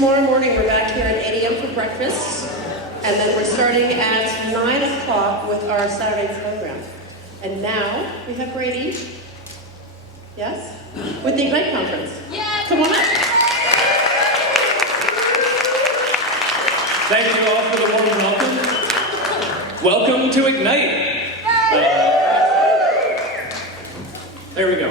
tomorrow morning we're back here at 8 a.m. for breakfast, and then we're starting at 9 o'clock with our Saturday program. And now we have Brady, yes, with the Ignite Conference. Yes. Come on up. Thank you all for the warm welcome. Welcome to Ignite. There we go.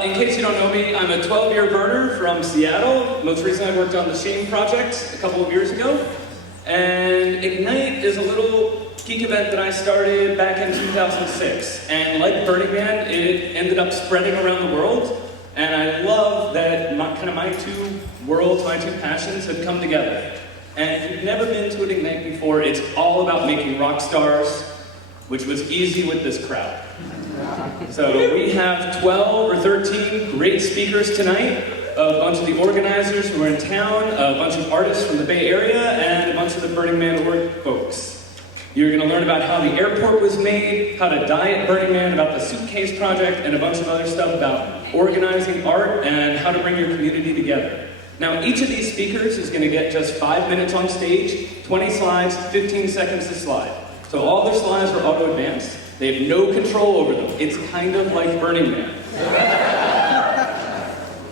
In case you don't know me, I'm a 12-year burner from Seattle. Most recently I worked on the Shame Project a couple of years ago. And Ignite is a little geek event that I started back in 2006. And like Burning Man, it ended up spreading around the world. And I love that my two worlds, my two passions have come together. And if you've never been to an Ignite before, it's all about making rock stars, which was easy with this crowd. So we have 12 or 13 great speakers tonight, a bunch of the organizers who are in town, a bunch of artists from the Bay Area, and a bunch of the Burning Man org folks. You're going to learn about how the airport was made, how to die at Burning Man, about the Suitcase Project, and a bunch of other stuff about organizing art and how to bring your community together. Now, each of these speakers is going to get just 5 minutes on stage, 20 slides, 15 seconds a slide. So all their slides are auto-advanced. They have no control over them. It's kind of like Burning Man.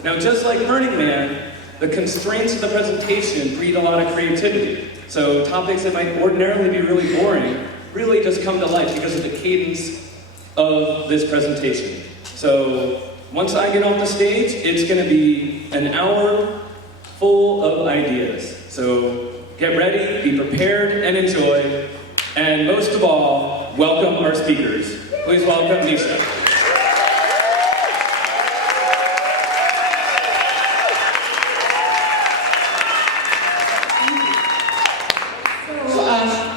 Now, just like Burning Man, the constraints of the presentation breed a lot of creativity. So topics that might ordinarily be really boring really just come to life because of the cadence of this presentation. So once I get on the stage, it's going to be an hour full of ideas. So get ready, be prepared, and enjoy. And most of all, welcome our speakers. Please welcome Nisha.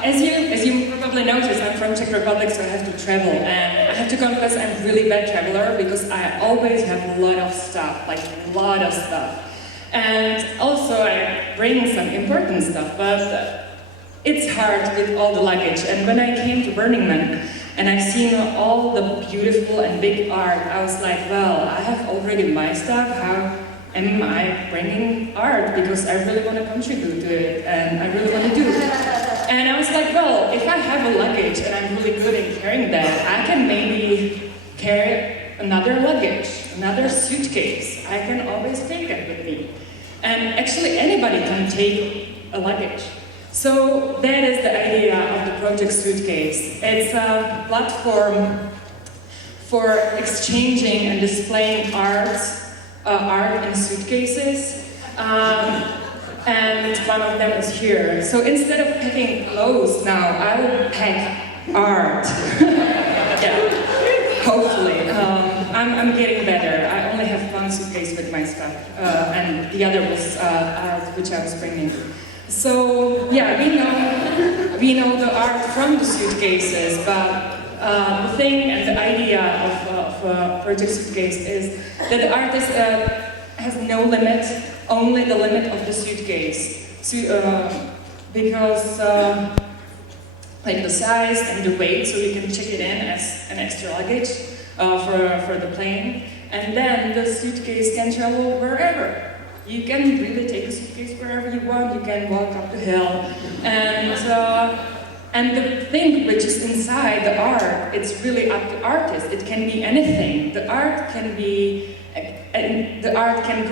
As you probably noticed, I'm from Czech Republic, so I have to travel. And I have to confess I'm a really bad traveler because I always have a lot of stuff, like a lot of stuff. And also I bring some important stuff, but it's hard with all the luggage. And when I came to Burning Man and I've seen all the beautiful and big art, I was like, well, I have already my stuff. How am I bringing art? Because I really want to contribute to it and I really want to do it. And I was like, well, if I have a luggage and I'm really good in carrying that, I can maybe carry another luggage, another suitcase. I can always take it with me. And actually anybody can take a luggage. So that is the idea of the Project Suitcase. It's a platform for exchanging and displaying art in suitcases. And one of them is here. So instead of packing clothes now, I will pack art. Yeah, hopefully. I'm getting better. I only have one suitcase with my stuff, and the other was art which I was bringing. So yeah, we know the art from the suitcases, but the thing and the idea of Project Suitcase is that the artist has no limit, only the limit of the suitcase. Because like the size and the weight, so you can check it in as an extra luggage for the plane, and then the suitcase can travel wherever. You can really take a suitcase wherever you want. You can walk up the hill, and the thing which is inside the art, it's really up to artists. It can be anything. The art can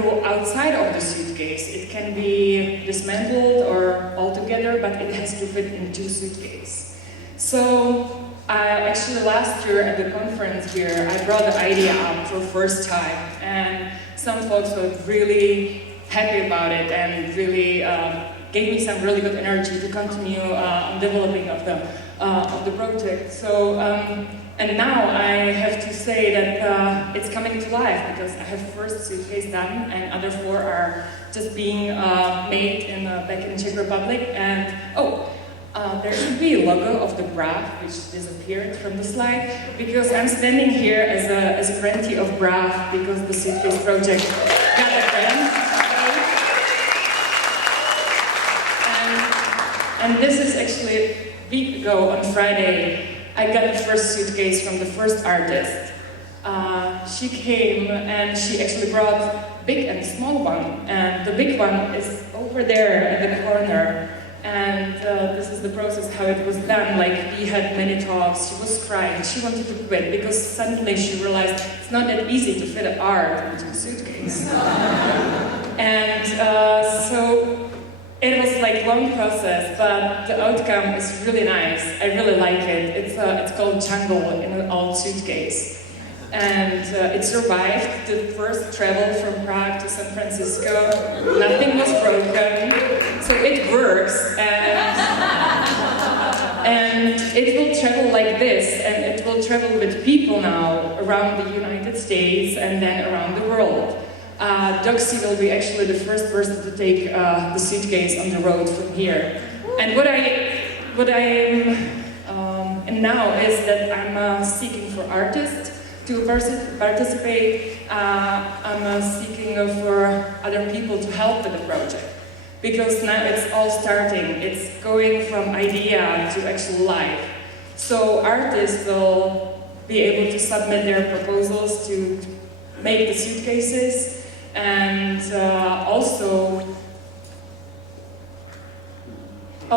go outside of the suitcase. It can be dismantled or all together, but it has to fit into a suitcase. So actually last year at the conference here, I brought the idea up for the first time, and some folks were really happy about it and really gave me some really good energy to continue on developing of the project. So and now I have to say that it's coming to life because I have first suitcase done and other 4 are just being made back in Czech Republic. And there should be a logo of the graph which disappeared from the slide because I'm standing here as a grantee of graph because the suitcase project got a grant. And this is actually a week ago on Friday, I got the first suitcase from the first artist. She came and she actually brought big and small one, and the big one is over there in the corner. And this is the process how it was done. Like, we had many talks, she was crying, she wanted to quit because suddenly she realized it's not that easy to fit art into a suitcase. And so it was like long process, but the outcome is really nice. I really like it. It's called Jungle in an old suitcase. And it survived the first travel from Prague to San Francisco. Nothing was broken, so it works. And it will travel like this, and it will travel with people now around the United States and then around the world. Doxy will be actually the first person to take the suitcase on the road from here. And what I'm now is that I'm seeking for artists to participate. I'm seeking for other people to help with the project. Because now it's all starting. It's going from idea to actual life. So artists will be able to submit their proposals to make the suitcases, and also, I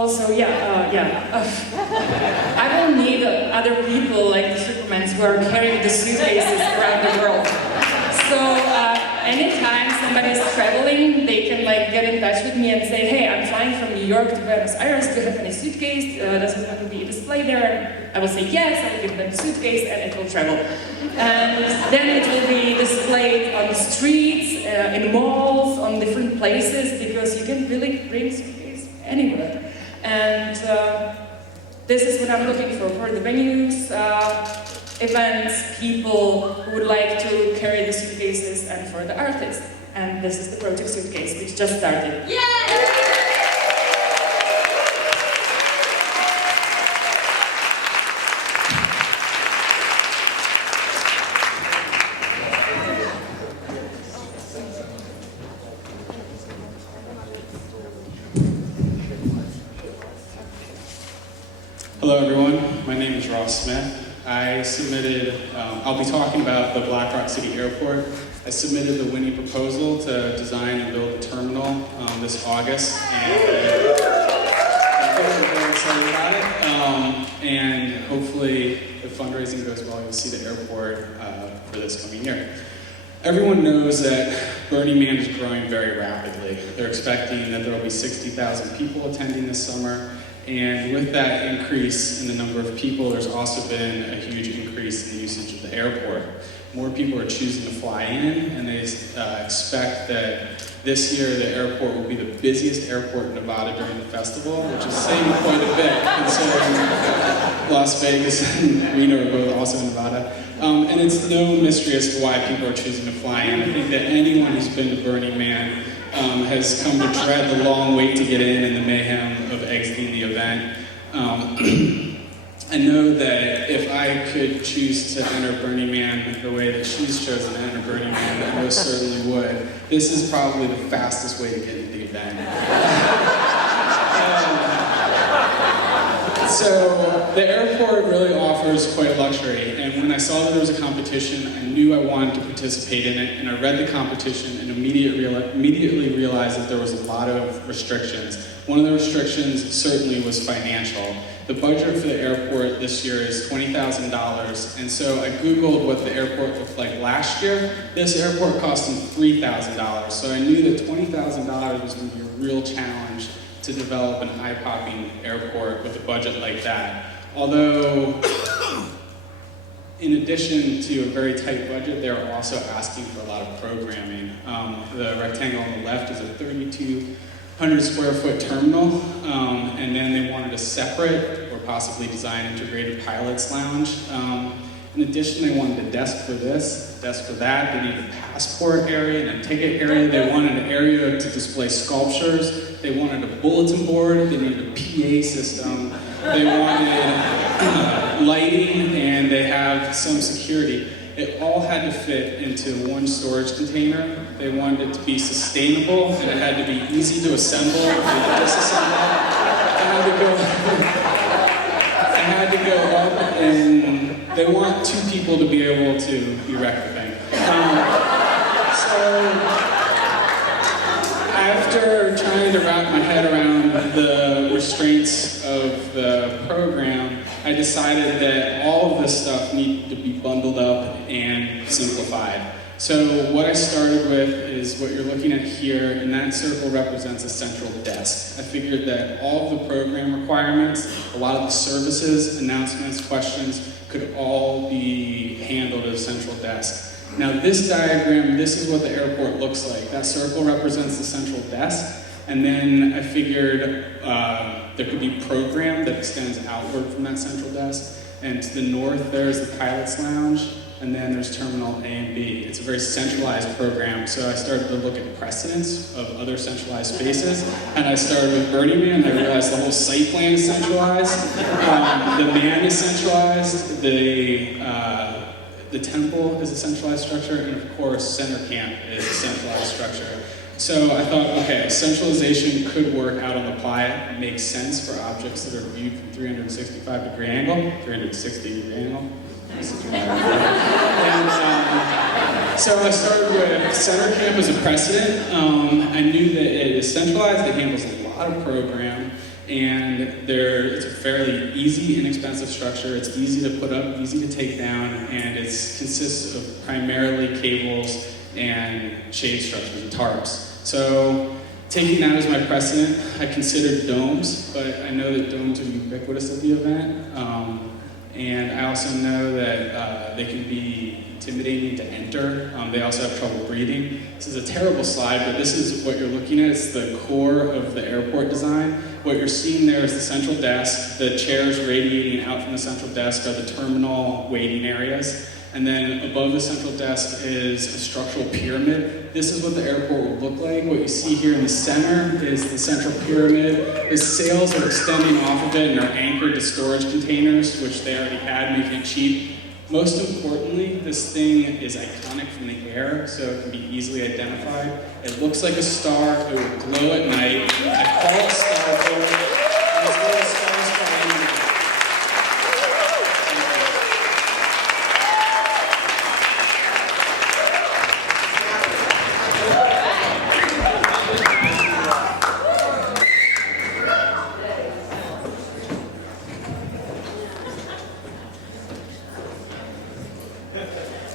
will need other people like the Supermans who are carrying the suitcases around the world. So anytime somebody's traveling, they can like get in touch with me and say, hey, I'm flying from New York to Buenos Aires, do you have any suitcase? Does it want to be displayed there? I will say yes, I will give them the suitcase and it will travel. And then it will be displayed on the streets, in malls, on different places, because you can really bring suitcase anywhere. And this is what I'm looking for the venues, events, people who would like to carry the suitcases, and for the artists. And this is the project Suitcase, which just started. Yay! Hello everyone, my name is Ross Smith. I submitted, I'll be talking about the Black Rock City Airport. I submitted the winning proposal to design and build a terminal this August, and I'm very excited about it. And hopefully, if fundraising goes well, you'll see the airport for this coming year. Everyone knows that Burning Man is growing very rapidly. They're expecting that there will be 60,000 people attending this summer. And with that increase in the number of people, there's also been a huge increase in the usage of the airport. More people are choosing to fly in, and they expect that this year the airport will be the busiest airport in Nevada during the festival, which is saying quite a bit, considering Las Vegas and Reno are both also in Nevada. And it's no mystery as to why people are choosing to fly in. I think that anyone who's been to Burning Man has come to dread the long wait to get in and the mayhem of exiting the event. I know that if I could choose to enter Burning Man the way that she's chosen to enter Burning Man, I most certainly would. This is probably the fastest way to get into the event. So the airport really offers quite a luxury, and when I saw that there was a competition, I knew I wanted to participate in it, and I read the competition and immediately realized that there was a lot of restrictions. One of the restrictions certainly was financial. The budget for the airport this year is $20,000, and so I Googled what the airport looked like last year. This airport cost them $3,000, so I knew that $20,000 was going to be a real challenge to develop an eye-popping airport with a budget like that. Although, in addition to a very tight budget, they were also asking for a lot of programming. The rectangle on the left is a 3,200 square foot terminal, and then they wanted a separate or possibly design integrated pilot's lounge. In addition, they wanted a desk for this, a desk for that. They needed a passport area and a ticket area. They wanted an area to display sculptures. They wanted a bulletin board. They needed a PA system. They wanted lighting, and they have some security. It all had to fit into one storage container. They wanted it to be sustainable, and it had to be easy to assemble and disassemble. I had to go up, and they want two people to be able to erect the thing. So I after trying to wrap my head around the restraints of the program, I decided that all of this stuff needed to be bundled up and simplified. So what I started with is what you're looking at here, and that circle represents a central desk. I figured that all of the program requirements, a lot of the services, announcements, questions, could all be handled at a central desk. Now this diagram, this is what the airport looks like. That circle represents the central desk, and then I figured there could be program that extends outward from that central desk, and to the north there's the pilot's lounge, and then there's Terminal A and B. It's a very centralized program, so I started to look at precedents of other centralized spaces, and I started with Burning Man, and I realized the whole site plan is centralized, the man is centralized, the temple is a centralized structure, and of course, center camp is a centralized structure. So I thought, okay, centralization could work out on the playa. It makes sense for objects that are viewed from 365-degree angle, 360-degree angle. And so I started with center camp as a precedent. I knew that it is centralized, it handles a lot of program, and it's a fairly easy, inexpensive structure. It's easy to put up, easy to take down, and it consists of primarily cables and shade structures and tarps. So taking that as my precedent, I considered domes, but I know that domes are ubiquitous at the event. And I also know that they can be intimidating to enter. They also have trouble breathing. This is a terrible slide, but this is what you're looking at. It's the core of the airport design. What you're seeing there is the central desk. The chairs radiating out from the central desk are the terminal waiting areas. And then above the central desk is a structural pyramid. This is what the airport would look like. What you see here in the center is the central pyramid. The sails are extending off of it and are anchored to storage containers, which they already had, making it cheap. Most importantly, this thing is iconic from the air, so it can be easily identified. It looks like a star. It will glow at night. I call it Starport. These little stars flying in.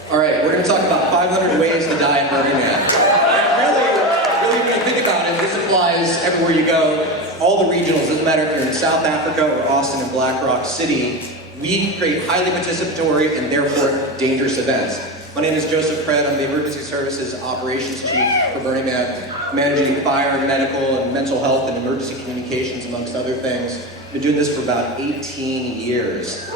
All right, we're going to talk about 500 ways to die at Burning Man. Really, when you think about it, this applies everywhere you go. All the regionals, doesn't matter if you're in South Africa or Austin and Black Rock City, we create highly participatory and therefore dangerous events. My name is Joseph Pred. I'm the Emergency Services Operations Chief for Burning Man, managing fire, medical, and mental health and emergency communications, amongst other things. Been doing this for about 18 years.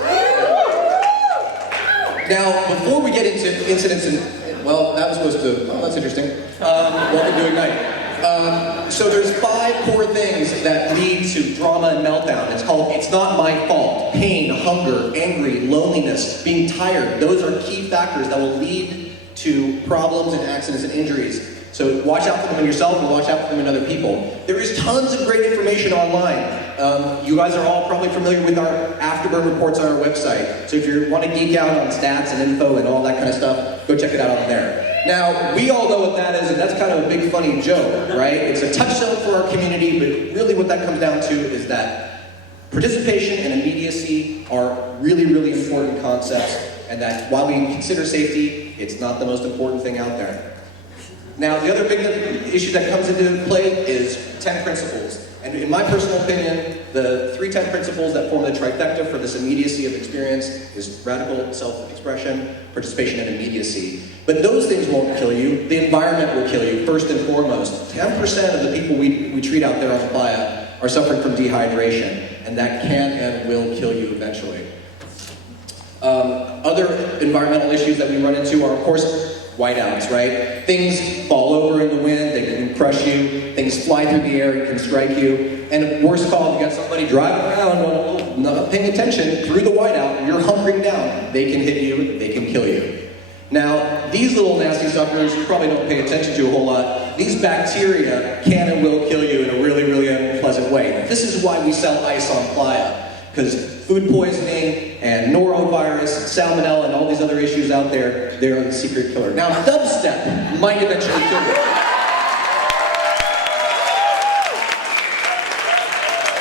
Now, before we get into incidents and, well, that was supposed to, oh, that's interesting. Welcome to Ignite. So there's 5 core things that lead to drama and meltdown. It's called, it's not my fault. Pain, hunger, angry, loneliness, being tired. Those are key factors that will lead to problems and accidents and injuries. So watch out for them in yourself and watch out for them in other people. There is tons of great information online. You guys are all probably familiar with our afterburn reports on our website. So if you want to geek out on stats and info and all that kind of stuff, go check it out on there. Now, we all know what that is, and that's kind of a big funny joke, right? It's a touchstone for our community, but really what that comes down to is that participation and immediacy are really, really important concepts, and that while we consider safety, it's not the most important thing out there. Now, the other big issue that comes into play is 10 principles. And in my personal opinion, the 3 10 principles that form the trifecta for this immediacy of experience is radical self-expression, participation, and immediacy. But those things won't kill you. The environment will kill you, first and foremost. 10% of the people we treat out there on the playa are suffering from dehydration, and that can and will kill you eventually. Other environmental issues that we run into are, of course, whiteouts, right? Things fall over in the wind, they can crush you, things fly through the air, it can strike you, and worst of all, if you got somebody driving around not paying attention through the whiteout, and you're hunkering down, they can hit you, they can kill you. Now, these little nasty suckers, you probably don't pay attention to a whole lot, these bacteria can and will kill you in a really, really unpleasant way. This is why we sell ice on playa, because food poisoning and norovirus, salmonella, and all these other issues out there, they're the secret killer. Now, dubstep might eventually kill you.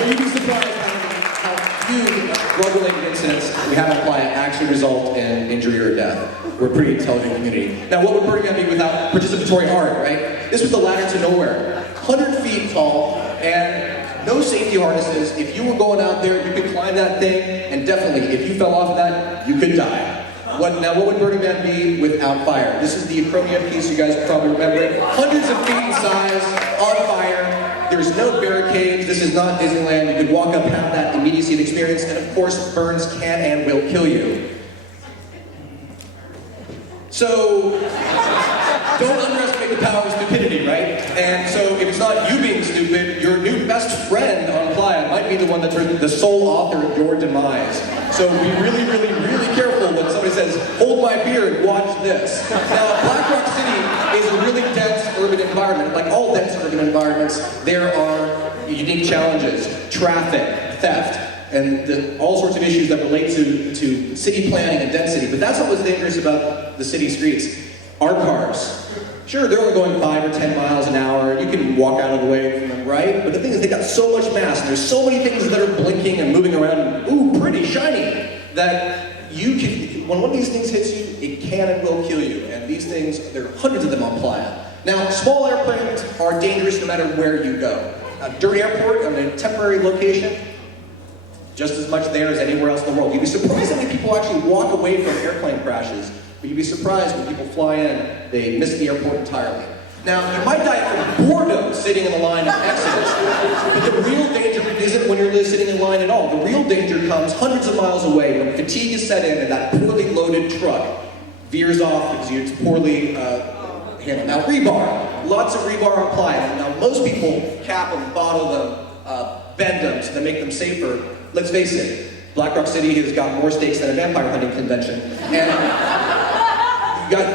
But you'd be surprised how few drug-related incidents we have on Playa actually result in injury or death. We're a pretty intelligent community. Now, what would Burning Man be without participatory art, right? This was the ladder to nowhere. 100 feet tall, and no safety harnesses. If you were going out there, you could climb that thing, and definitely, if you fell off of that, you could die. What would Burning Man be without fire? This is the acromion piece, you guys probably remember it. Hundreds of feet in size, on fire. There's no barricades. This is not Disneyland. You could walk up, have that immediacy of experience, and of course, burns can and will kill you. So, don't underestimate the power of stupidity, right? And so, if it's not you being stupid, your new best friend on Playa might be the one that's the sole author of your demise. So be really, really, really careful when somebody says, hold my beer and watch this. Now, Black Rock City is a really dense urban environment. Like all dense urban environments, there are unique challenges, traffic, theft, and all sorts of issues that relate to city planning and density. But that's what was dangerous about the city streets. Our cars. Sure, they're only going 5 or 10 miles an hour. You can walk out of the way from them, right? But the thing is, they got so much mass, and there's so many things that are blinking and moving around, and ooh, pretty shiny, that you can, when one of these things hits you, it can and will kill you. And these things, there are hundreds of them on Playa. Now, small airplanes are dangerous no matter where you go. A dirt airport on a temporary location, just as much there as anywhere else in the world. You'd be surprised how many people actually walk away from airplane crashes. But you'd be surprised when people fly in, they miss the airport entirely. Now, you might die from boredom sitting in the line of Exodus, but the real danger isn't when you're sitting in line at all. The real danger comes hundreds of miles away when fatigue is set in and that poorly loaded truck veers off because it's poorly handled. Now, rebar. Lots of rebar on Playa. Now, most people cap them, bottle them, bend them so they make them safer. Let's face it, Black Rock City has got more stakes than a vampire hunting convention. And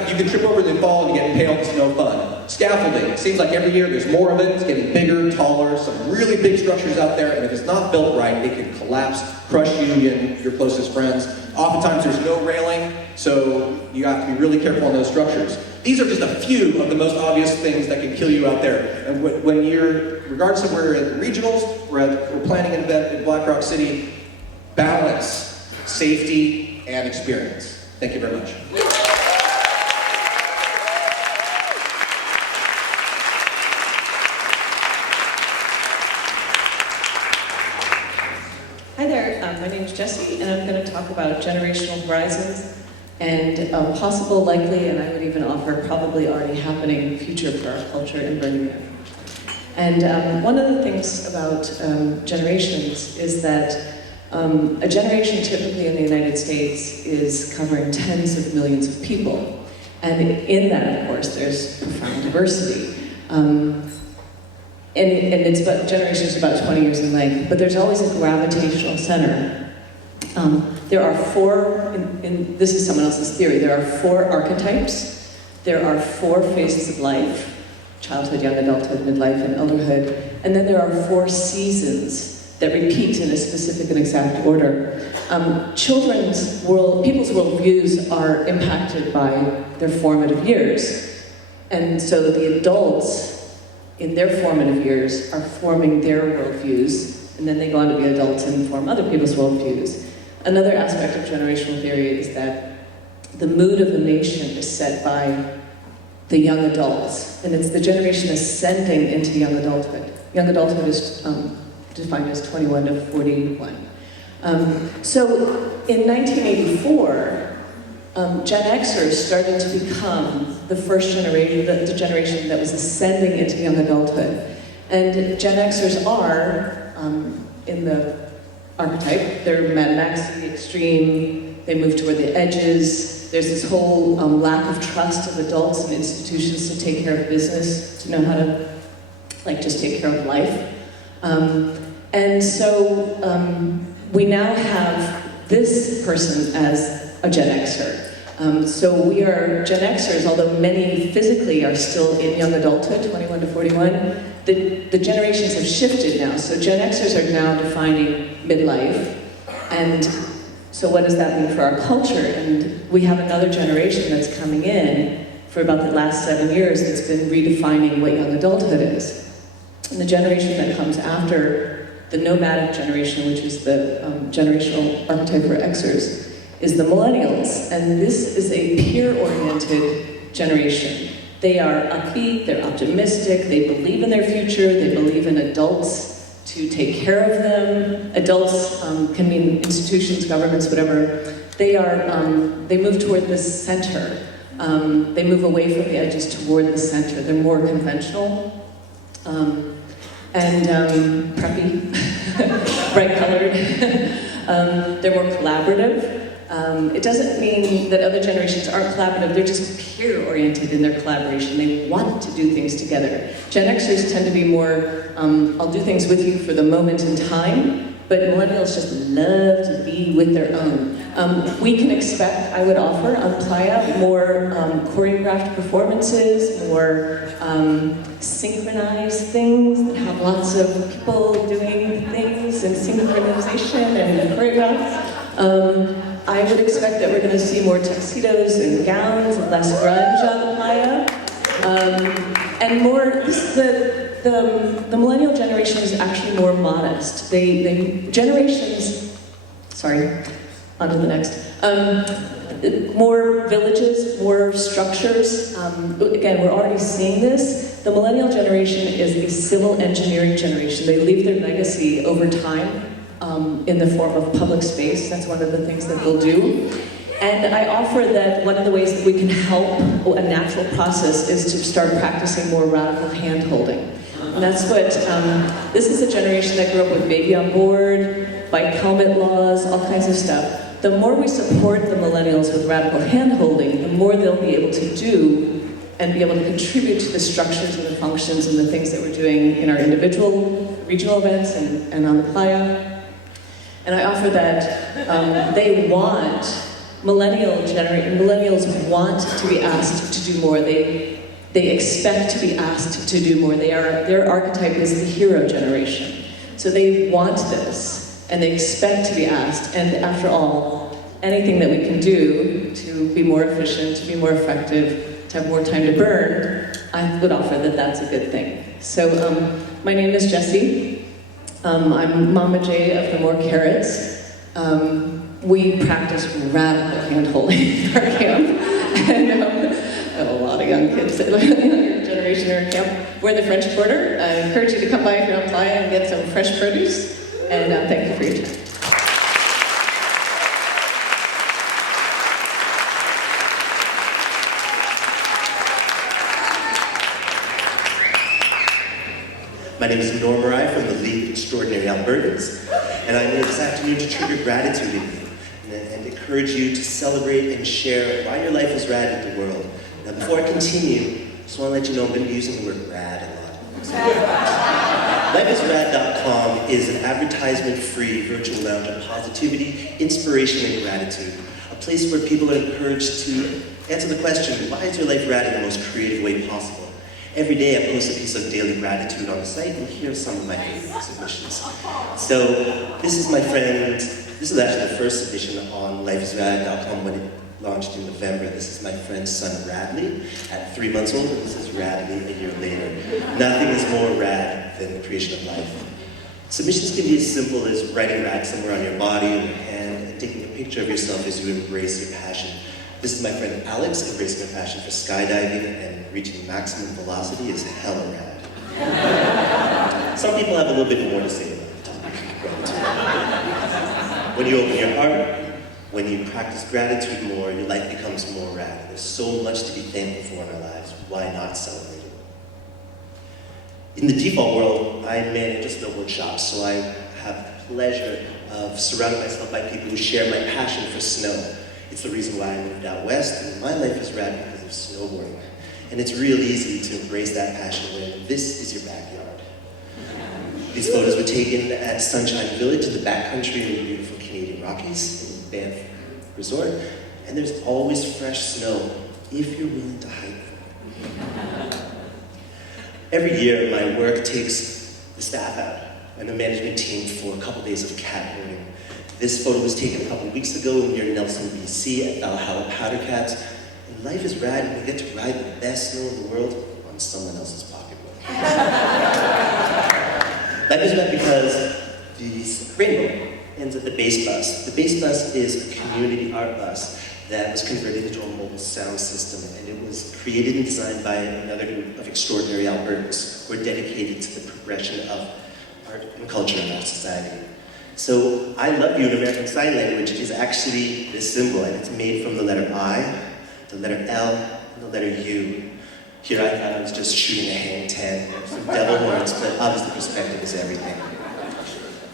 you can trip over and fall and get impaled. It's no fun. Scaffolding. It seems like every year there's more of it. It's getting bigger, taller, some really big structures out there, and if it's not built right, it can collapse, crush you and your closest friends. Oftentimes there's no railing, so you have to be really careful on those structures. These are just a few of the most obvious things that can kill you out there. And when you're, regardless of where we're at the regionals, we're planning an event in Black Rock City, balance, safety, and experience. Thank you very much. Hi there, my name is Jessie, and I'm going to talk about generational horizons and possible, likely, and I would even offer probably already happening future for our culture in Burning Man. And one of the things about generations is that a generation typically in the United States is covering tens of millions of people. And in that, of course, there's profound diversity. And it's about, generations about 20 years in length, but there's always a gravitational center. There are four, this is someone else's theory, there are 4 archetypes, there are 4 phases of life, childhood, young adulthood, midlife, and elderhood, and then there are 4 seasons that repeat in a specific and exact order. Children's world, people's worldviews are impacted by their formative years, and so the adults in their formative years are forming their worldviews, and then they go on to be adults and form other people's worldviews. Another aspect of generational theory is that the mood of a nation is set by the young adults, and it's the generation ascending into young adulthood. Young adulthood is defined as 21 to 41. So in 1984, Gen Xers started to become the first generation, the generation that was ascending into young adulthood. And Gen Xers are, in the archetype, they're Mad Maxy, extreme, they move toward the edges, there's this whole lack of trust of adults and institutions to take care of business, to know how to, like, just take care of life. And so we now have this person as a Gen Xer. So we are Gen Xers, although many physically are still in young adulthood, 21 to 41, the generations have shifted now. So Gen Xers are now defining midlife, and so what does that mean for our culture? And we have another generation that's coming in for about the last 7 years that's been redefining what young adulthood is. And the generation that comes after the nomadic generation, which is the generational archetype for Xers, is the millennials. And this is a peer-oriented generation. They are upbeat, they're optimistic, they believe in their future, they believe in adults to take care of them. Adults can mean institutions, governments, whatever. They move toward the center. They move away from the edges toward the center. They're more conventional and preppy, bright colored. They're more collaborative. It doesn't mean that other generations aren't collaborative, they're just peer-oriented in their collaboration. They want to do things together. Gen Xers tend to be more, I'll do things with you for the moment in time, but millennials just love to be with their own. We can expect, I would offer on Playa, more choreographed performances, more synchronized things that have lots of people doing things and synchronization and choreographs. I would expect that we're going to see more tuxedos and gowns and less grunge on the Playa. And more, the millennial generation is actually more modest. Sorry, on to the next. More villages, more structures. Again, we're already seeing this. The millennial generation is a civil engineering generation. They leave their legacy over time in the form of public space. That's one of the things that they'll do. And I offer that one of the ways that we can help a natural process is to start practicing more radical hand-holding. And that's what, this is a generation that grew up with baby on board, bike helmet laws, all kinds of stuff. The more we support the millennials with radical hand-holding, the more they'll be able to do and be able to contribute to the structures and the functions and the things that we're doing in our individual regional events and on the Playa. And I offer that millennials want to be asked to do more. They expect to be asked to do more. Their archetype is the hero generation. So they want this, and they expect to be asked. And after all, anything that we can do to be more efficient, to be more effective, to have more time to burn, I would offer that that's a good thing. So my name is Jessie. I'm Mama J of the More Carrots. We practice radical hand-holding in our camp. And I have a lot of young kids, younger generation in our camp. We're the French Quarter. I encourage you to come by if you're on Playa and get some fresh produce. And thank you for your time. My name is Norm Marai from the League of Extraordinary Albertans, and I'm here this afternoon to trigger gratitude in you and encourage you to celebrate and share why your life is rad in the world. Now, before I continue, I just want to let you know I'm going to be using the word rad a lot. LifeIsRad.com is an advertisement-free virtual lounge of positivity, inspiration, and gratitude. A place where people are encouraged to answer the question, why is your life rad in the most creative way possible? Every day I post a piece of daily gratitude on the site, and here are some of my favorite submissions. So this is my friend, this is actually the first submission on lifeisrad.com when it launched in November. This is my friend's son Radley at 3 months old, and this is Radley a year later. Nothing is more rad than the creation of life. Submissions can be as simple as writing rad somewhere on your body or your hand and taking a picture of yourself as you embrace your passion. This is my friend Alex, embracing her passion for skydiving and reaching maximum velocity is hella rad. Some people have a little bit more to say about the topic. When you open your heart, when you practice gratitude more, your life becomes more rad. There's so much to be thankful for in our lives. Why not celebrate it? In the default world, I manage a snowboard shop, so I have the pleasure of surrounding myself by people who share my passion for snow. It's the reason why I moved out west, and my life is rad because of snowboarding. And it's real easy to embrace that passion when this is your backyard. These photos were taken at Sunshine Village in the backcountry in the beautiful Canadian Rockies, in Banff Resort. And there's always fresh snow, if you're willing to hike for it. Every year, my work takes the staff out and the management team for a couple days of catboarding. This photo was taken a couple weeks ago near Nelson, BC at Valhalla Powder Cats. And life is rad when we get to ride the best snow in the world on someone else's pocketbook. Life is rad because this rainbow ends at the base bus. The base bus is a community art bus that was converted into a mobile sound system, and it was created and designed by another group of extraordinary Albertans who are dedicated to the progression of art and culture in our society. So, I Love You in American Sign Language is actually this symbol, and it's made from the letter I, the letter L, and the letter U. Here I thought I was just shooting a hang 10 from devil horns, but obviously perspective is everything.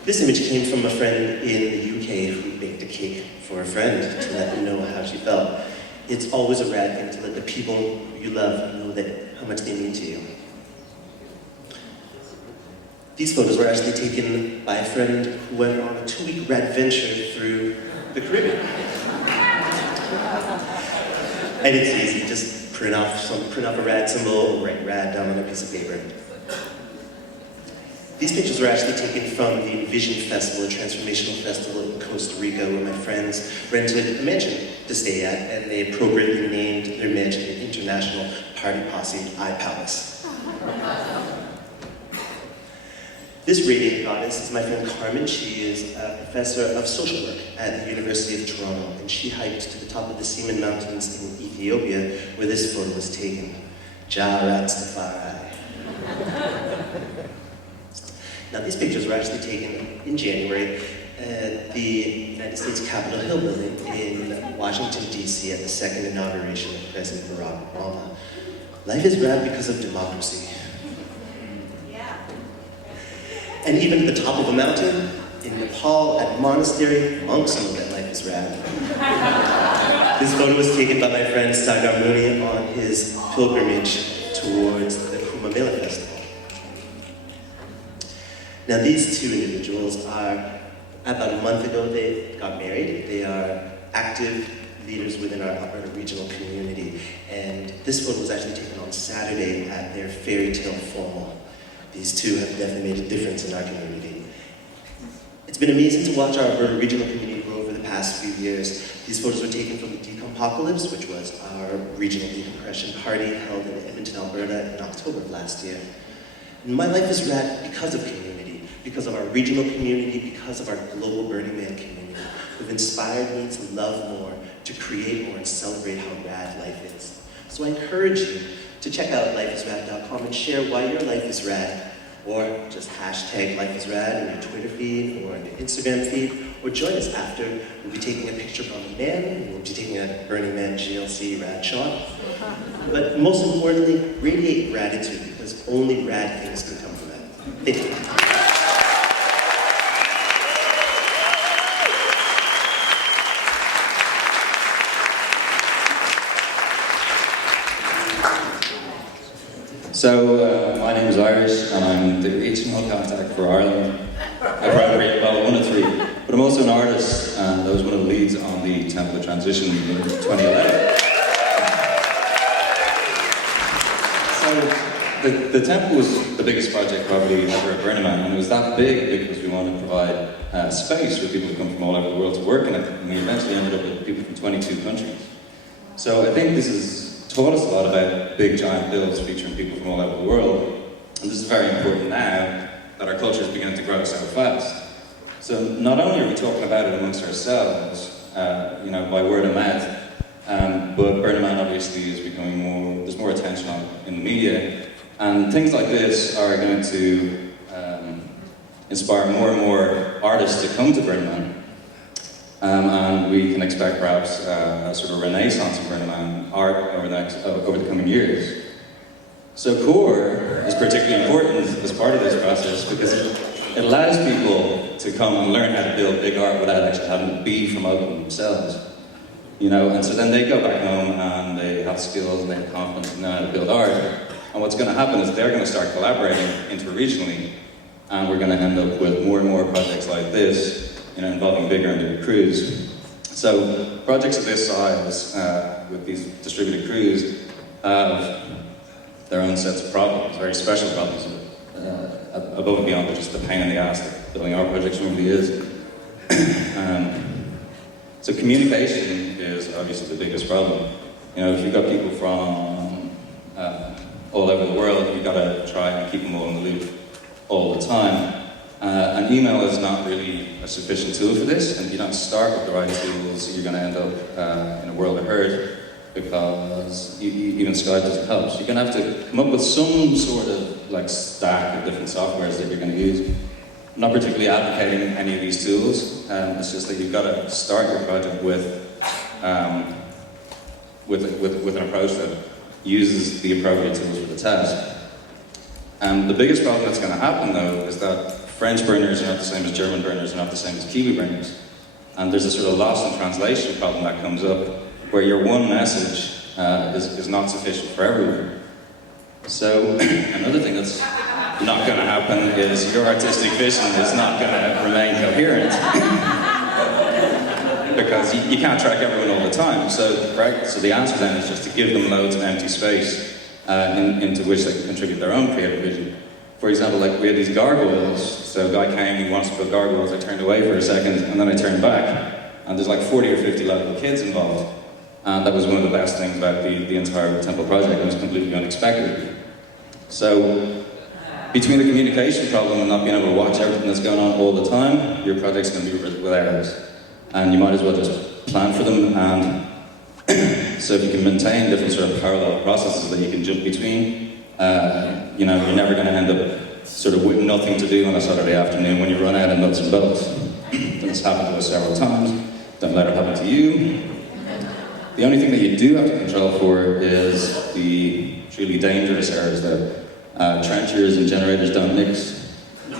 This image came from a friend in the UK who baked a cake for a friend to let them know how she felt. It's always a rad thing to let the people you love know that how much they mean to you. These photos were actually taken by a friend who went on a 2-week rad venture through the Caribbean. And it's easy, just print off a rad symbol, write rad down on a piece of paper. These pictures were actually taken from the Envision Festival, a transformational festival in Costa Rica, where my friends rented a mansion to stay at, and they appropriately named their mansion the International Party Posse iPalace. This radiant goddess is my friend Carmen. She is a professor of social work at the University of Toronto, and she hiked to the top of the Seaman Mountains in Ethiopia, where this photo was taken. Ja Rastafari. Now, these pictures were actually taken in January at the United States Capitol Hill building in Washington, D.C. at the second inauguration of President Barack Obama. Life is rad because of democracy. And even at the top of a mountain, in Nepal, at a monastery, monks know that life is rad. This photo was taken by my friend Sagar Muni on his pilgrimage towards the Kumbh Mela Festival. Now these two individuals are, about a month ago, they got married. They are active leaders within our Alberta regional community. And this photo was actually taken on Saturday at their fairy tale formal. These two have definitely made a difference in our community. It's been amazing to watch our Alberta regional community grow over the past few years. These photos were taken from the Decompocalypse, which was our regional decompression party held in Edmonton, Alberta in October of last year. And my life is rad because of community, because of our regional community, because of our global Burning Man community, who've inspired me to love more, to create more, and celebrate how rad life is. So I encourage you to check out lifeisrad.com and share why your life is rad, or just hashtag lifeisrad in your Twitter feed or in your Instagram feed, or join us after. We'll be taking a picture from a man, and we'll be taking a Burning Man GLC rad shot. But most importantly, radiate gratitude, because only rad things can come from that. Thank you. So, my name is Irish, and I'm the regional contact for Ireland. I probably, well, one of three. But I'm also an artist, and I was one of the leads on the Temple of Transition in 2011. So, the temple was the biggest project probably ever at Burning Man, and it was that big because we wanted to provide space for people to come from all over the world to work in it, and we eventually ended up with people from 22 countries. So I think this has taught us a lot about big giant builds featuring people from all over the world, and this is very important now that our culture is beginning to grow so fast. So not only are we talking about it amongst ourselves, by word of mouth, but Burning Man obviously is becoming more, there's more attention on it in the media, and things like this are going to inspire more and more artists to come to Burning Man. And we can expect perhaps a sort of renaissance in Burning Man art over the coming years. So core is particularly important as part of this process because it allows people to come and learn how to build big art without actually having to be from out themselves. And so then they go back home and they have skills and they have confidence and know how to build art. And what's going to happen is they're going to start collaborating interregionally, and we're going to end up with more and more projects like this, involving bigger and bigger crews. So projects of this size, with these distributed crews, have their own sets of problems, very special problems, above and beyond just the pain in the ass that building art projects normally is. So communication is obviously the biggest problem. If you've got people from all over the world, you've got to try and keep them all in the loop all the time. And email is not really a sufficient tool for this, and if you don't start with the right tools, you're going to end up in a world of hurt, because even Skype doesn't help. So you're going to have to come up with some sort of like stack of different softwares that you're going to use. I'm not particularly advocating any of these tools. It's just that you've got to start your project with an approach that uses the appropriate tools for the task. The biggest problem that's going to happen, though, is that French burners are not the same as German burners, are not the same as Kiwi burners. And there's a sort of loss in translation problem that comes up, where your one message is not sufficient for everyone. So another thing that's not going to happen is your artistic vision is not going to remain coherent. Because you can't track everyone all the time. So the answer then is just to give them loads of empty space into which they can contribute their own creative vision. For example, like we had these gargoyles. So a guy came, he wants to build gargoyles. I turned away for a second, and then I turned back, and there's like 40 or 50 local kids involved. And that was one of the best things about the entire temple project. It was completely unexpected. So between the communication problem and not being able to watch everything that's going on all the time, your project's going to be riddled with errors. And you might as well just plan for them. And so if you can maintain different sort of parallel processes that you can jump between, you know, you're never going to end up sort of with nothing to do on a Saturday afternoon when you run out of nuts and bolts. It's happened to us several times. Don't let it happen to you. The only thing that you do have to control for is the truly dangerous errors that trenchers and generators don't mix.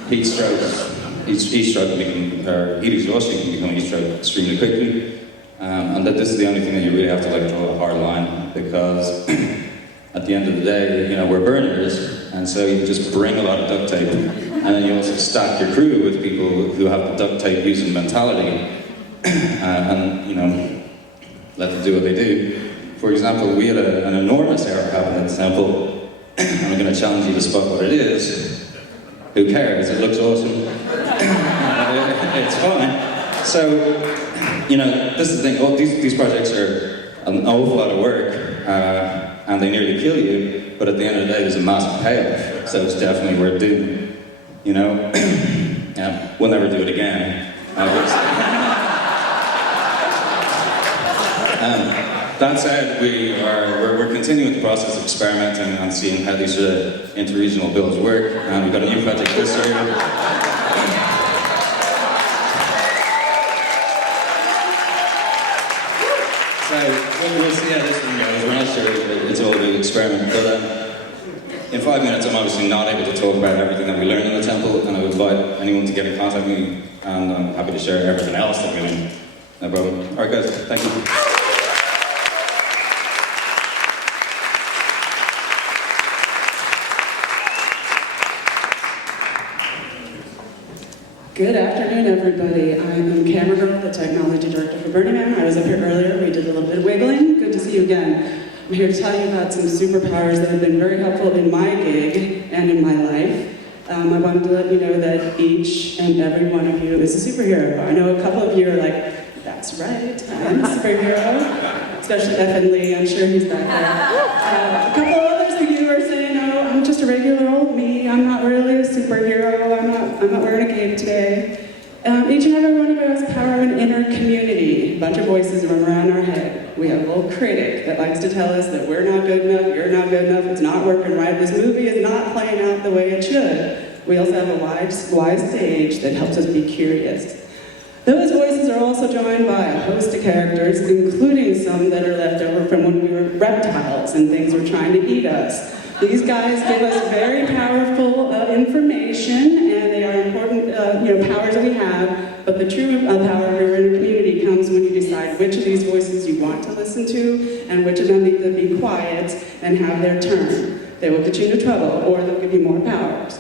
Heat strokes. Heat stroke or heat exhaustion can become heat stroke extremely quickly. And that this is the only thing that you really have to like draw a hard line, because at the end of the day, you know, we're burners, and so you just bring a lot of duct tape, and then you also stack your crew with people who have the duct tape using mentality, and you know, let them do what they do. For example, we had an enormous error happen at the temple, and I'm going to challenge you to spot what it is. Who cares? It looks awesome. It's fine. So, you know, this is the thing. All these projects are an awful lot of work, and they nearly kill you. But at the end of the day, there's a massive payoff. So it's definitely worth doing. You know, yeah, we'll never do it again. That said, we're continuing the process of experimenting and seeing how these sort of interregional builds work. And we've got a new project this year. So we'll see how this one goes. We're not sure. It's all a big experiment. But in 5 minutes, I'm obviously not able to talk about everything that we learned in the temple, and I would invite anyone to get in contact with me, and I'm happy to share everything else that we learned. No problem. All right, guys. Thank you. Good afternoon, everybody. I'm Camera Girl, the Technology Director for Burning Man. I was up here earlier. We did a little bit of wiggling. Good to see you again. I'm here to tell you about some superpowers that have been very helpful in my gig and in my life. I wanted to let you know that each and every one of you is a superhero. I know a couple of you are like, that's right, I'm a superhero. Especially F and Lee, I'm sure he's back there. A couple others of you are saying, oh, I'm just a regular old me. I'm not really a superhero. I'm not wearing a cape today. Each and every one of us has power of an inner community. A bunch of voices run around our head. We have a little critic that likes to tell us that we're not good enough, you're not good enough, it's not working right, this movie is not playing out the way it should. We also have a wise sage that helps us be curious. Those voices are also joined by a host of characters, including some that are left over from when we were reptiles and things were trying to eat us. These guys give us very powerful information, and they are important powers that we have, but the true power of your inner community comes when you decide which of these voices you want to listen to and which of them need to be quiet and have their turn. They will get you into trouble, or they'll give you more powers.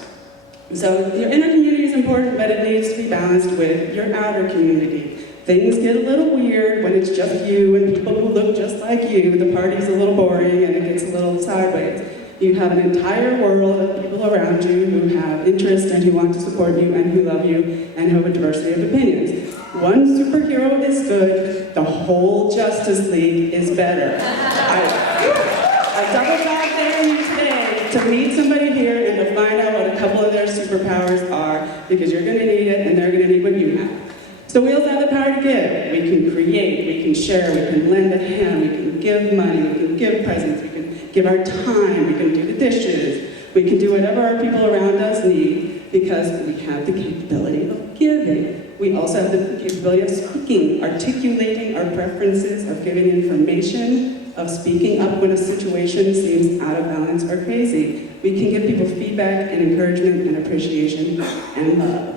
So your inner community is important, but it needs to be balanced with your outer community. Things get a little weird when it's just you and people who look just like you. The party's a little boring and it gets a little sideways. You have an entire world of people around you who have interest and who want to support you and who love you and who have a diversity of opinions. One superhero is good, the whole Justice League is better. I double back there today to meet somebody here and to find out what a couple of their superpowers are. because you're going to need it and they're going to need what you have. So we also have the power to give. We can create, we can share, we can lend a hand, we can give money, we can give presents, we can give our time, we can do the dishes, we can do whatever our people around us need because we have the capability of giving. We also have the capability of speaking, articulating our preferences, of giving information, of speaking up when a situation seems out of balance or crazy. We can give people feedback and encouragement and appreciation and love.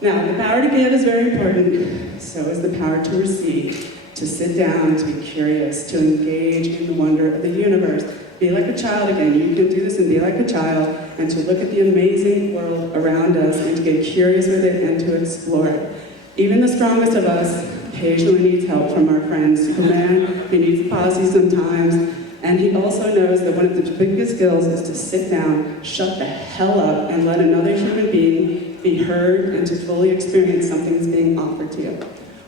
Now, the power to give is very important. So is the power to receive, to sit down, to be curious, to engage in the wonder of the universe. Be like a child again. You can do this and be like a child, and to look at the amazing world around us and to get curious with it and to explore it. Even the strongest of us occasionally needs help from our friend Superman. He needs a posse sometimes. And he also knows that one of the biggest skills is to sit down, shut the hell up, and let another human being be heard and to fully experience something that's being offered to you.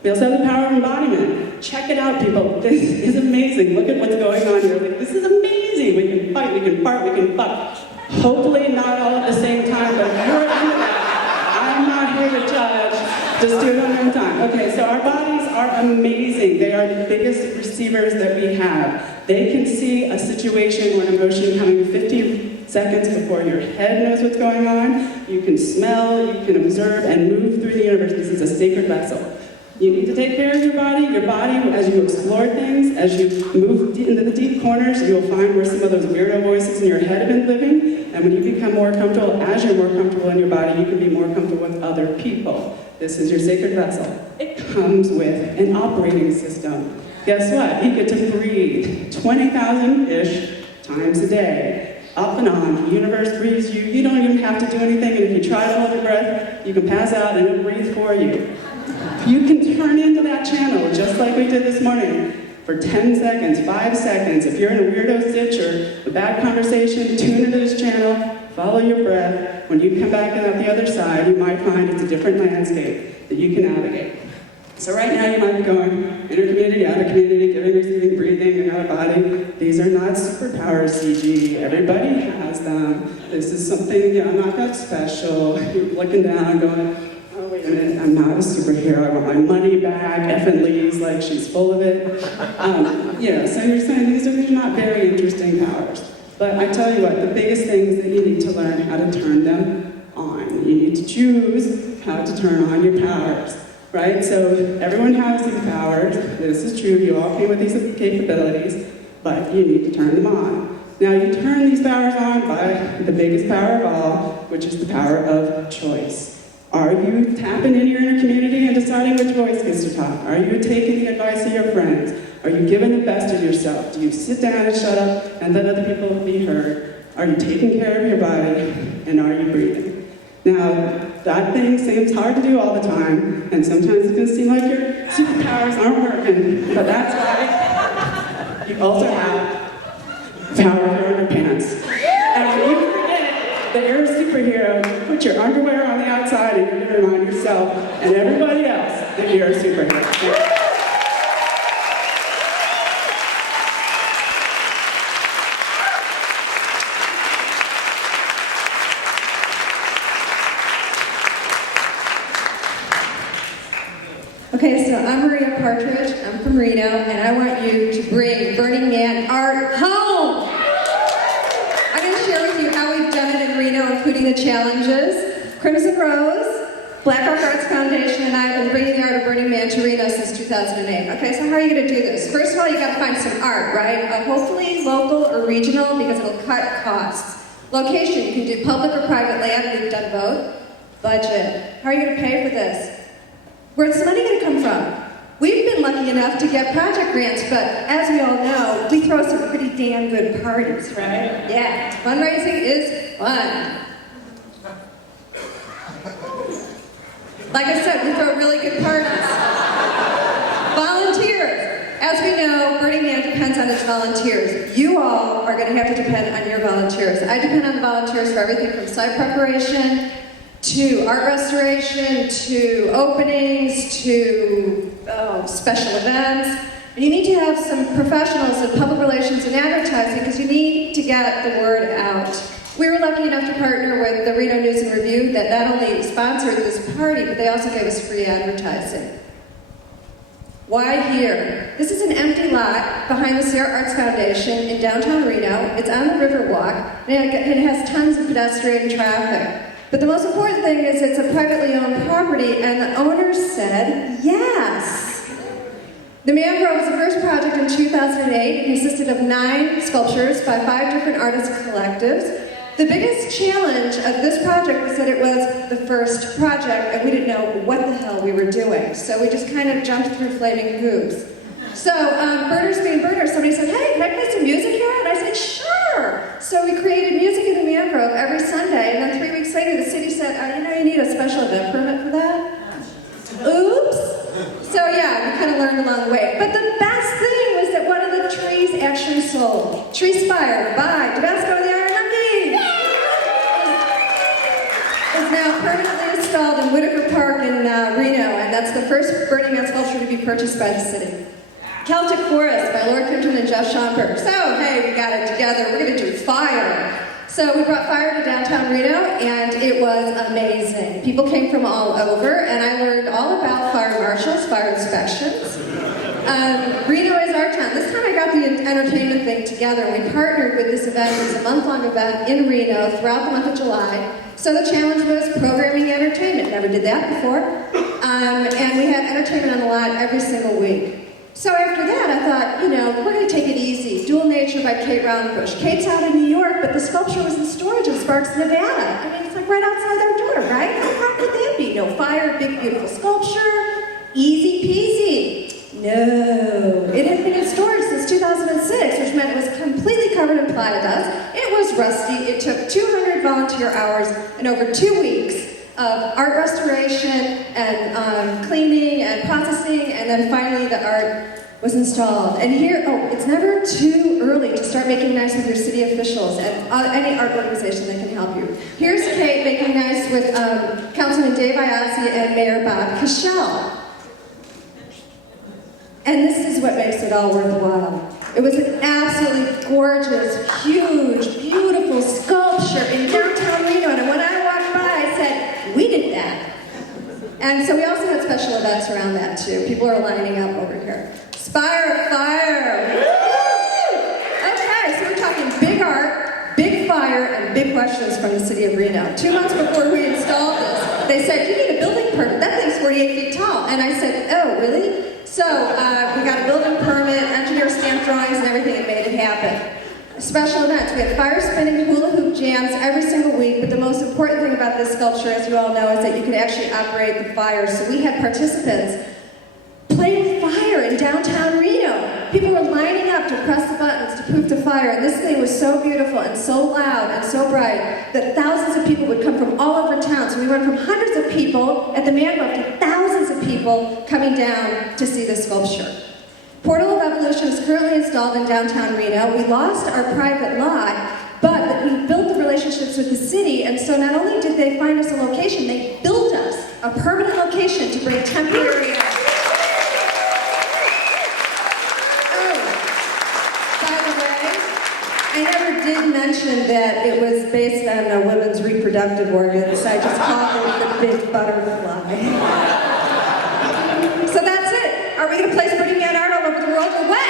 We also have the power of embodiment. Check it out, people. This is amazing. Look at what's going on here. Like, this is amazing. We can fight, we can fart, we can fuck. Hopefully not all at the same time, but if you're into that, I'm not here to judge. Just do it on your time. Okay, so our bodies are amazing. They are the biggest receivers that we have. They can see a situation or an emotion coming 50 seconds before your head knows what's going on. You can smell, you can observe, and move through the universe. This is a sacred vessel. You need to take care of your body. Your body, as you explore things, as you move into the deep corners, you'll find where some of those weirdo voices in your head have been living. And when you become more comfortable, as you're more comfortable in your body, you can be more comfortable with other people. This is your sacred vessel. It comes with an operating system. Guess what? You get to breathe 20,000-ish times a day. Up and on. The universe breathes you. You don't even have to do anything. And if you try to hold your breath, you can pass out and it'll breathe for you. You can turn into that channel, just like we did this morning, for 10 seconds, 5 seconds. If you're in a weirdo stitch or a bad conversation, tune into this channel, follow your breath. When you come back out the other side, you might find it's a different landscape that you can navigate. So right now you might be going, inner community, outer community, giving, receiving, breathing, and out of body. These are not superpowers, CG. Everybody has them. This is something, I'm not that special. You're looking down going, oh, wait a minute, I'm not a superhero. I want my money back. Effing Lee's like she's full of it. So you're saying these are not very interesting powers. But I tell you what, the biggest thing is that you need to learn how to turn them on. You need to choose how to turn on your powers, right? So everyone has these powers. This is true. You all came with these capabilities, but you need to turn them on. Now you turn these powers on by the biggest power of all, which is the power of choice. Are you tapping into your inner community and deciding which voice gets to talk? Are you taking the advice of your friends? Are you giving the best of yourself? Do you sit down and shut up and let other people be heard? Are you taking care of your body? And are you breathing? Now, that thing seems hard to do all the time, and sometimes it can seem like your superpowers aren't working, but that's why you also have power of your underpants. And when you forget that you're a superhero, you put your underwear on the outside and you're going to remind yourself and everybody else that you're a superhero. Okay, so I'm Maria Partridge, I'm from Reno, and I want you to bring Burning Man art home! I'm going to share with you how we've done it in Reno, including the challenges. Crimson Rose, Black Rock Arts Foundation, and I have been bringing the art of Burning Man to Reno since 2008. Okay, so how are you going to do this? First of all, you got to find some art, right? Hopefully local or regional, because it'll cut costs. Location, you can do public or private land, we've done both. Budget, how are you going to pay for this? Where's the money going to come from? We've been lucky enough to get project grants, but as we all know, we throw some pretty damn good parties, right? Yeah, fundraising is fun. Like I said, we throw really good parties. Volunteers. As we know, Burning Man depends on its volunteers. You all are going to have to depend on your volunteers. I depend on the volunteers for everything from site preparation, to art restoration, to openings, to special events. And you need to have some professionals in public relations and advertising because you need to get the word out. We were lucky enough enough to partner with the Reno News and Review that not only sponsored this party, but they also gave us free advertising. Why here? This is an empty lot behind the Sierra Arts Foundation in downtown Reno. It's on the Riverwalk, and it has tons of pedestrian traffic. But the most important thing is it's a privately owned property, and the owner said yes. The Mangrove was the first project in 2008. It consisted of 9 sculptures by 5 different artist collectives. The biggest challenge of this project was that it was the first project, and we didn't know what the hell we were doing. So we just kind of jumped through flaming hoops. So, birders being birders, somebody said, hey, can I play some music here? And I said, sure. So we created music in the Mangrove every Sunday, and then 3 weeks later the city said, you need a special event permit for that? Oops. So yeah, we kind of learned along the way. But the best thing was that one of the trees actually sold. Tree Spire by Tabasco the Iron Monkey. Is now permanently installed in Whitaker Park in Reno, and that's the first Burning Man sculpture to be purchased by the city. Celtic Forest by Lord Crimpton and Jeff Schomburg. So, hey, we got it together. We're going to do fire. So we brought fire to downtown Reno, and it was amazing. People came from all over, and I learned all about fire marshals, fire inspections. Reno is our town. This time I got the entertainment thing together, and we partnered with this event. It was a month-long event in Reno throughout the month of July. So the challenge was programming entertainment. Never did that before. And we had entertainment on the lot every single week. So after that, I thought, we're going to take it easy. Dual Nature by Kate Roundbush. Kate's out in New York, but the sculpture was in storage in Sparks, Nevada. I mean, it's like right outside our door, right? How could that be? No fire, big, beautiful sculpture, easy peasy. No. It had been in storage since 2006, which meant it was completely covered in plata dust. It was rusty. It took 200 volunteer hours and over 2 weeks of art restoration and cleaning and processing, and then finally the art was installed. And here, it's never too early to start making nice with your city officials and any art organization that can help you. Here's Kate making nice with Councilman Dave Iazzi and Mayor Bob Cashel. And this is what makes it all worthwhile. It was an absolutely gorgeous, huge, beautiful sculpture in downtown Reno, and when I walked by, I said, we did that. And so we also had special events around that too. People are lining up over here. Spire Fire! Okay, so we're talking big art, big fire, and big questions from the city of Reno. 2 months before we installed this, they said, you need a building permit. That thing's 48 feet tall. And I said, oh, really? So we got a building permit, engineer stamped drawings, and everything, and made it happen. Special events. We had fire spinning, hula hoop jams every single week, but the most important thing about this sculpture, as you all know, is that you could actually operate the fire. So we had participants play with fire in downtown Reno. People were lining up to press the buttons to poof the fire, and this thing was so beautiful and so loud and so bright that thousands of people would come from all over town. So we went from hundreds of people at the Mangrove to thousands of people coming down to see the sculpture. Portal of Evolution is currently installed in downtown Reno. We lost our private lot, but we built the relationships with the city, and so not only did they find us a location, they built us a permanent location to bring temporary art. I never did mention that it was based on women's reproductive organs. I just called it the big butterfly. So that's it. Are we going to place Burning Man art all over the world or what?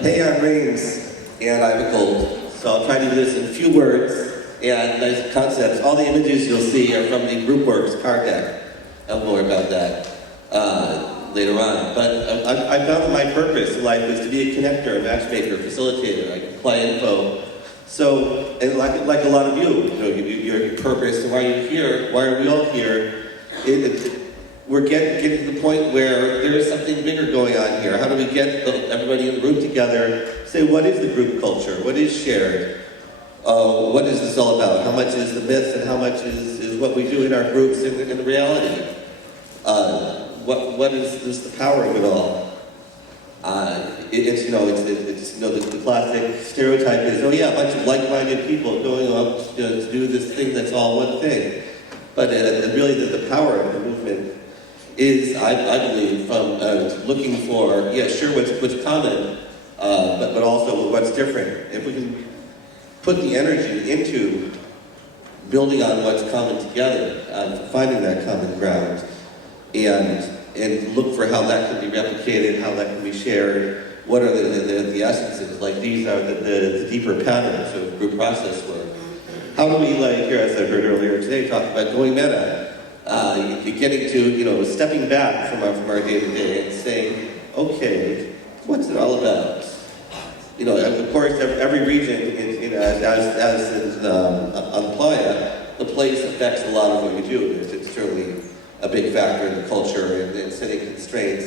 Hey, I'm Rains, and I have a cold, so I'll try to do this in a few words and nice concepts. All the images you'll see are from the GroupWorks card deck. I'll more about that later on. But I found that my purpose in life is to be a connector, a matchmaker, facilitator. I can apply info. So, and like a lot of you, your purpose and why you're here, why are we all here? We're getting to the point where there is something bigger going on here. How do we get everybody in the room together, say what is the group culture, what is shared? what is this all about? How much is the myth and how much is what we do in our groups in the reality? What is the power of it all? It's the classic stereotype is, oh yeah, a bunch of like-minded people going up to do this thing that's all one thing. But really the power of the movement is, I believe, from looking for, yeah, sure, what's common, but also what's different. If we can put the energy into building on what's common together, finding that common ground, and look for how that can be replicated, how that can be shared, what are the essences, like these are the deeper patterns of group process work. How do we, like, here, as I heard earlier today, talk about going meta, getting to, stepping back from our day-to-day and saying, okay, what's it all about? Of course, every region, as in on Playa, the place affects a lot of what we do. It's certainly a big factor in the culture and setting constraints.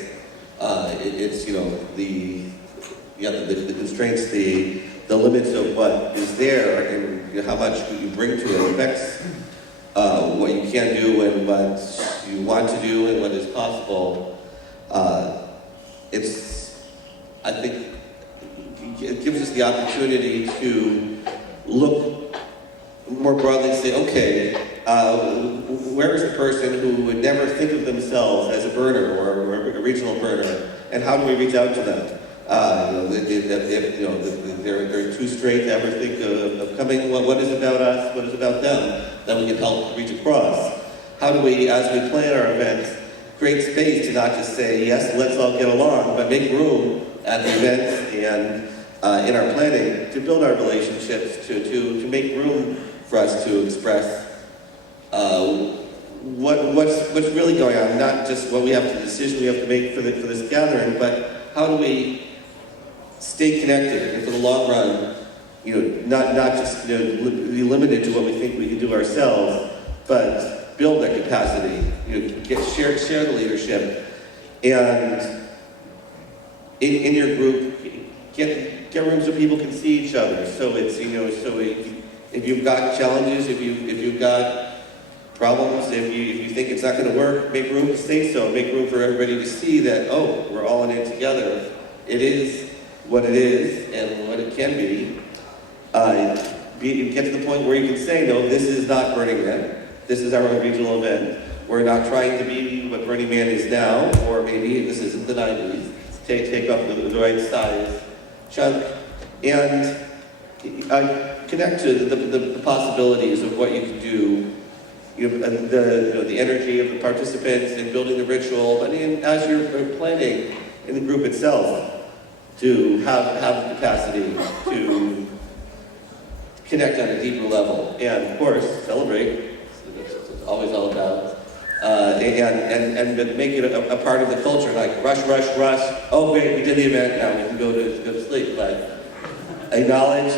It's the constraints, the limits of what is there and how much you bring to it affects what you can do and what you want to do and what is possible. I think, it gives us the opportunity to look more broadly and say, okay, where is the person who would never think of themselves as a burner or a regional burner, and how do we reach out to them? If they're too straight to ever think of coming, well, what is about us, what is about them, then we can help reach across. How do we, as we plan our events, create space to not just say, yes, let's all get along, but make room at the events and in our planning to build our relationships, to make room for us to express what's really going on, not just what we have the decision we have to make for this gathering, but how do we stay connected and for the long run, not just be limited to what we think we can do ourselves, but build that capacity, share the leadership, and in your group, get rooms so people can see each other. So it's if you've got challenges, if you've got problems, if you think it's not going to work, make room to say so. Make room for everybody to see that, oh, we're all in it together. It is what it is and what it can be. Get to the point where you can say, no, this is not Burning Man. This is our own regional event. We're not trying to be what Burning Man is now, or maybe this isn't the 90s. Take up the right size chunk and connect to the possibilities of what you can do. The energy of the participants in building the ritual, but as you're planning in the group itself, to have the capacity to connect on a deeper level, and of course celebrate. It's always all about, and make it a part of the culture. Like rush. Oh great, we did the event. Now we can go to sleep. But acknowledge,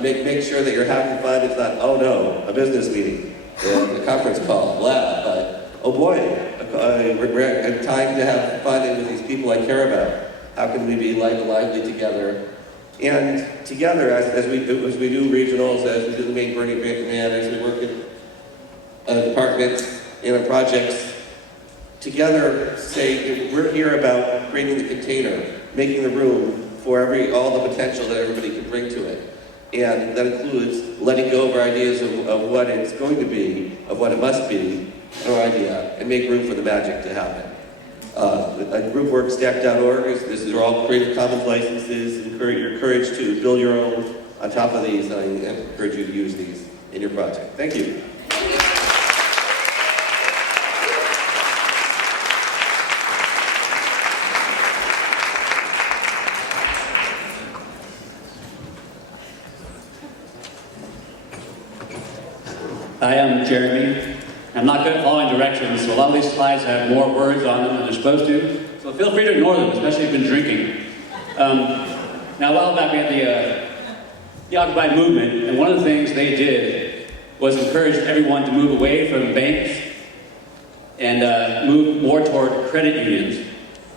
make sure that you're having fun. It's not, oh no, a business meeting. The conference call, blah, but oh boy, we're at time to have fun with these people I care about. How can we be lively together? And together, as we do regionals, as we do the main Burning Man, as we work in departments, in our projects, together say, we're here about creating the container, making the room for all the potential that everybody can bring to it. And that includes letting go of our ideas of what it's going to be, of what it must be, our idea, and make room for the magic to happen. Groupworkstack.org, this is all Creative Commons licenses. You're encouraged to build your own on top of these, and I encourage you to use these in your project. Thank you. Hi, I'm Jeremy. I'm not good at following directions, so a lot of these slides have more words on them than they're supposed to. So feel free to ignore them, especially if you've been drinking. Now, a while back we had the Occupy movement, and one of the things they did was encourage everyone to move away from banks and move more toward credit unions,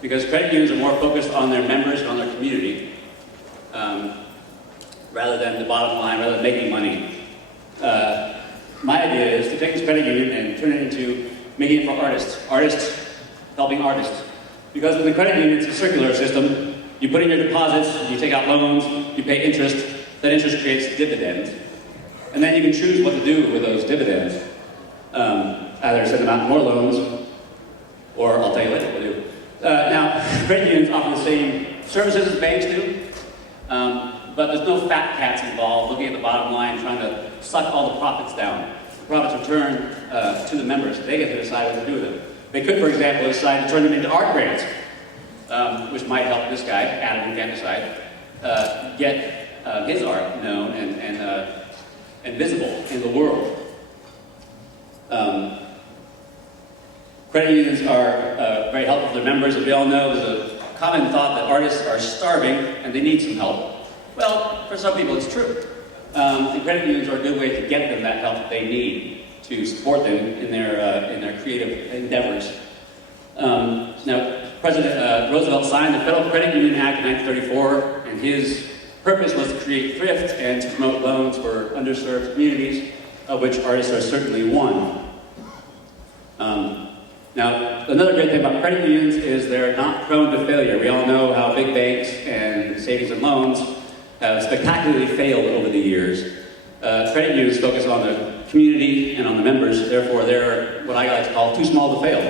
because credit unions are more focused on their members and on their community. rather than the bottom line, rather than making money. My idea is to take this credit union and turn it into making it for artists helping artists. Because in the credit union, it's a circular system. You put in your deposits, you take out loans, you pay interest, that interest creates dividends. And then you can choose what to do with those dividends. Either send them out more loans, or I'll tell you later what to do. Now, credit unions offer the same services as banks do, but there's no fat cats involved looking at the bottom line, trying to suck all the profits down. The profits return to the members. They get to decide what to do with them. They could, for example, decide to turn them into art grants, which might help this guy, Adam, who can't decide, get his art known and visible in the world. Credit unions are very helpful to their members. As we all know, there's a common thought that artists are starving and they need some help. Well, for some people it's true. And credit unions are a good way to get them that help that they need to support them in their creative endeavors. Now, President Roosevelt signed the Federal Credit Union Act in 1934, and his purpose was to create thrift and to promote loans for underserved communities, of which artists are certainly one. Now, another great thing about credit unions is they're not prone to failure. We all know how big banks and savings and loans have spectacularly failed over the years. Credit unions focus on the community and on the members, therefore they're what I like to call too small to fail.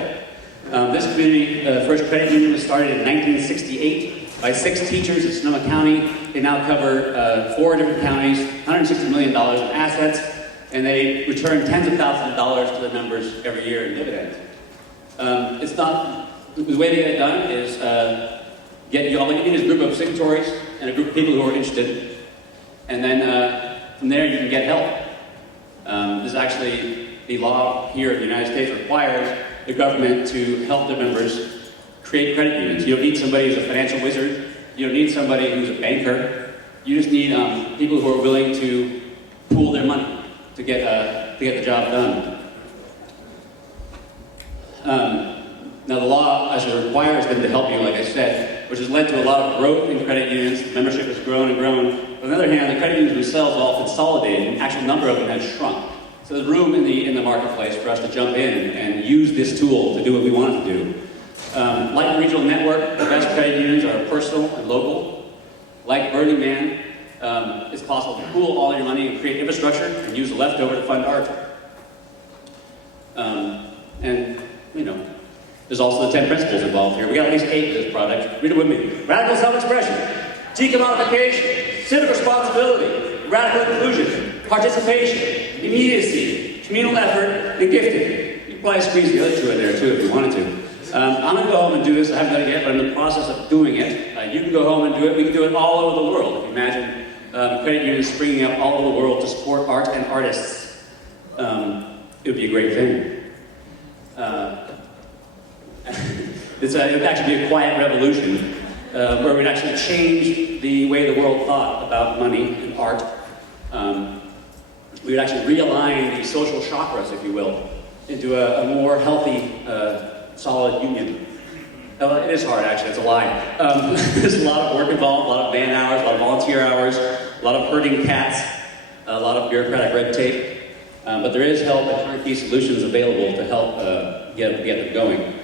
This community, first credit union was started in 1968 by 6 teachers in Sonoma County. They now cover 4 different counties, $160 million in assets, and they return tens of thousands of dollars to the members every year in dividends. It's not, the way to get it done is all you need is a group of signatories and a group of people who are interested, and then from there you can get help. This is actually, the law here in the United States requires the government to help their members create credit unions. You don't need somebody who's a financial wizard, you don't need somebody who's a banker, you just need people who are willing to pool their money to get the job done. Now the law actually requires them to help you, like I said, which has led to a lot of growth in credit unions. Membership has grown and grown. On the other hand, the credit unions themselves all consolidated, and the actual number of them has shrunk. So there's room in the marketplace for us to jump in and use this tool to do what we want it to do. Like the regional network, the best credit unions are personal and local. Like Burning Man, it's possible to pool all your money and create infrastructure and use the leftover to fund art. And, you know, there's also the 10 principles involved here. We got at least 8 of this product. Read it with me. Radical self-expression, decommodification, civic responsibility, radical inclusion, participation, immediacy, communal effort, and gifting. You can probably squeeze the other 2 in there too if you wanted to. I'm going to go home and do this. I haven't done it yet, but I'm in the process of doing it. You can go home and do it. We can do it all over the world. If you imagine credit unions springing up all over the world to support art and artists, it would be a great thing. It would actually be a quiet revolution where we'd actually change the way the world thought about money and art. We would actually realign the social chakras, if you will, into a more healthy, solid union. It is hard, actually, it's a lie. There's a lot of work involved, a lot of man hours, a lot of volunteer hours, a lot of herding cats, a lot of bureaucratic red tape. But there is help and turnkey solutions available to help get them going.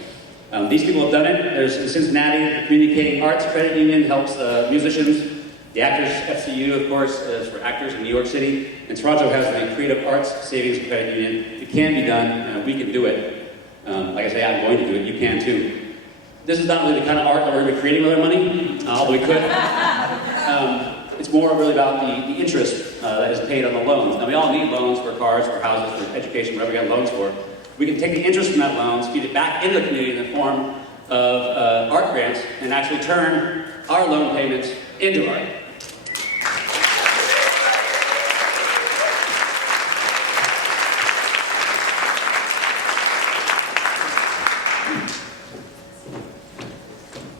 These people have done it. There's in Cincinnati, the Communicating Arts Credit Union helps musicians. The Actors FCU, of course, is for actors in New York City. And Toronto has the Creative Arts Savings and Credit Union. It can be done. We can do it. Like I say, I'm going to do it. You can too. This is not really the kind of art that we're going to be creating with our money, although we could. It's more really about the interest that is paid on the loans. Now, we all need loans for cars, for houses, for education, whatever we got loans for. We can take the interest from that loans, feed it back into the community in the form of art grants, and actually turn our loan payments into art.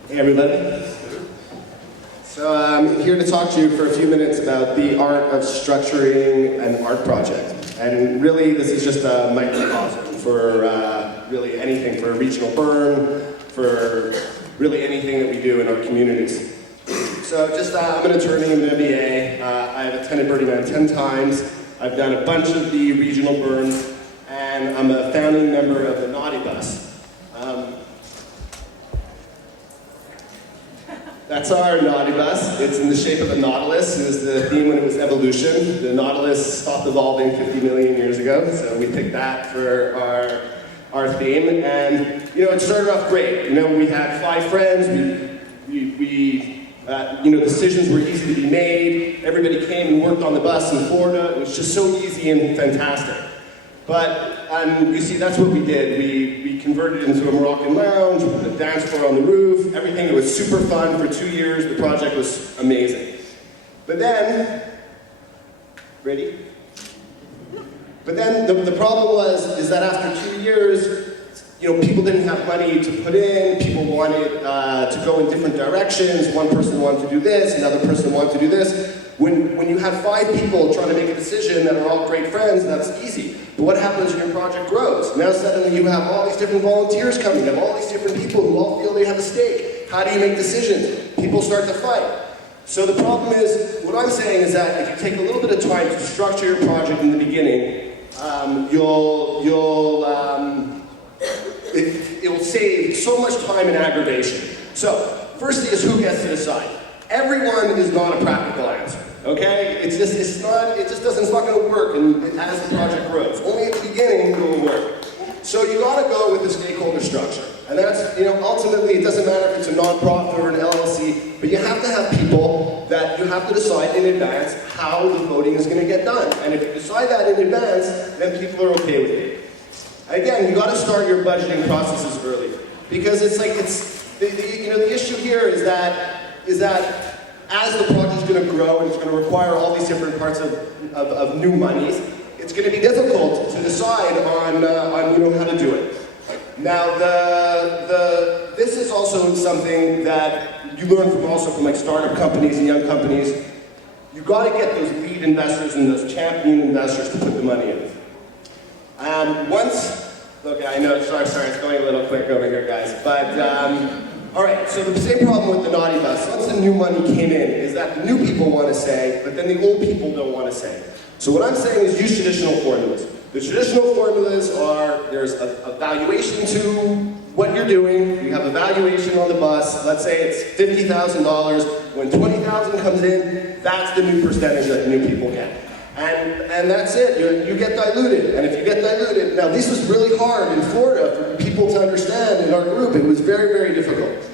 Hey everybody. So I'm here to talk to you for a few minutes about the art of structuring an art project. And really this is just a microcosm for really anything, for a regional burn, for really anything that we do in our communities. So just, I'm an attorney, I'm an MBA. I've attended Burning Man 10 times. I've done a bunch of the regional burns, and I'm a founding member of the Naughty Bus. That's our Naughty Bus. It's in the shape of a nautilus. It was the theme when it was evolution. The nautilus stopped evolving 50 million years ago, so we picked that for our theme. And, you know, it started off great. You know, we had 5 friends. You know, decisions were easy to be made. Everybody came and worked on the bus in Florida. It was just so easy and fantastic. But, you see, that's what we did. We converted it into a Moroccan lounge, with a dance floor on the roof, everything. It was super fun for 2 years. The project was amazing. But then, ready? But then the problem is that after 2 years, you know, people didn't have money to put in, people wanted to go in different directions. One person wanted to do this, another person wanted to do this. When you have 5 people trying to make a decision that are all great friends, that's easy. But what happens when your project grows? Now suddenly you have all these different volunteers coming, you have all these different people who all feel they have a stake. How do you make decisions? People start to fight. So the problem is, what I'm saying is that if you take a little bit of time to structure your project in the beginning, it will save so much time and aggravation. So, first thing is who gets to decide. Everyone is not a practical answer, okay? It's not going to work as the project grows. Only at the beginning will it work. So you got to go with the stakeholder structure. And that's, you know, ultimately it doesn't matter if it's a nonprofit or an LLC, but you have to have people that you have to decide in advance how the voting is going to get done. And if you decide that in advance, then people are okay with it. Again, you got to start your budgeting processes early, because it's like the issue here is that as the project is going to grow and it's going to require all these different parts of new monies, it's going to be difficult to decide on you know, how to do it. Now this is also something that you learn from like startup companies and young companies. You got to get those lead investors and those champion investors to put the money in. Look, I know, sorry, it's going a little quick over here, guys, but, all right, so the same problem with the Naughty Bus. Once the new money came in, is that the new people want to say, but then the old people don't want to say. So what I'm saying is use traditional formulas. The traditional formulas are, there's a valuation to what you're doing, you have a valuation on the bus, let's say it's $50,000, when $20,000 comes in, that's the new percentage that the new people get. And that's it, you get diluted. And if you get diluted, now this was really hard in Florida for people to understand in our group. It was very, very difficult.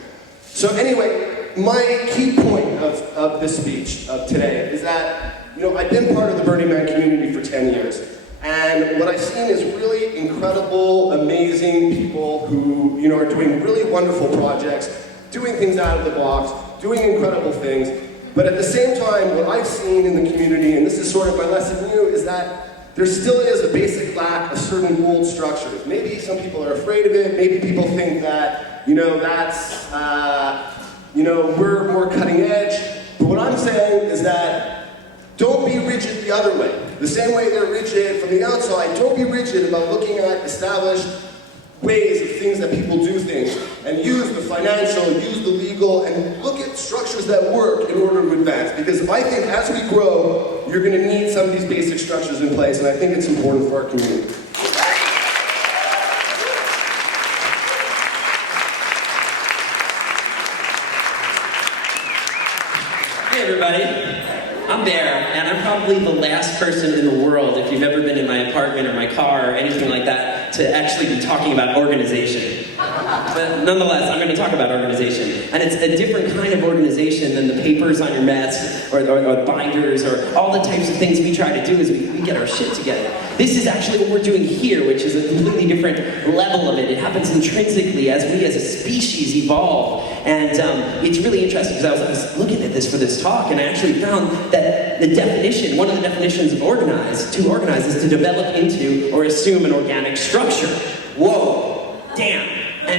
So anyway, my key point of this speech of today is that, you know, I've been part of the Burning Man community for 10 years. And what I've seen is really incredible, amazing people who, you know, are doing really wonderful projects, doing things out of the box, doing incredible things. But at the same time, what I've seen in the community, and this is sort of my lesson to you, is that there still is a basic lack of certain old structures. Maybe some people are afraid of it, maybe people think that, you know, that's, you know, we're more cutting edge. But what I'm saying is that don't be rigid the other way. The same way they're rigid from the outside, don't be rigid about looking at established ways of things that people do things, and use the financial, use the legal, and look at structures that work in order to advance. Because I think as we grow, you're going to need some of these basic structures in place, and I think it's important for our community. Hey everybody, I'm Bear, and I'm probably the last person in the world, if you've ever been in my apartment or my car or anything like that, to actually be talking about organization. But nonetheless, I'm going to talk about organization. And it's a different kind of organization than the papers on your mess, or binders, or all the types of things we try to do as we get our shit together. This is actually what we're doing here, which is a completely different level of it. It happens intrinsically as we as a species evolve. And it's really interesting, because I was looking at this for this talk, and I actually found that the definition, one of the definitions of to organize is to develop into or assume an organic structure. Whoa, damn.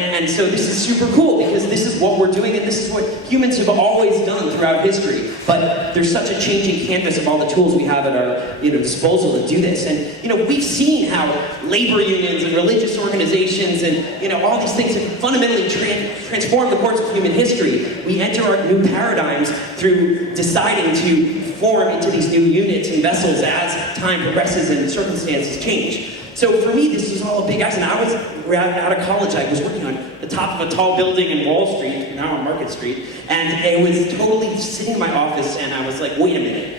And so this is super cool because this is what we're doing and this is what humans have always done throughout history. But there's such a changing canvas of all the tools we have at our disposal to do this. And we've seen how labor unions and religious organizations and all these things have fundamentally transformed the course of human history. We enter our new paradigms through deciding to form into these new units and vessels as time progresses and circumstances change. So for me, this was all a big accident. I was out of college. I was working on the top of a tall building in Wall Street, now on Market Street, and I was totally sitting in my office, and I was like, wait a minute.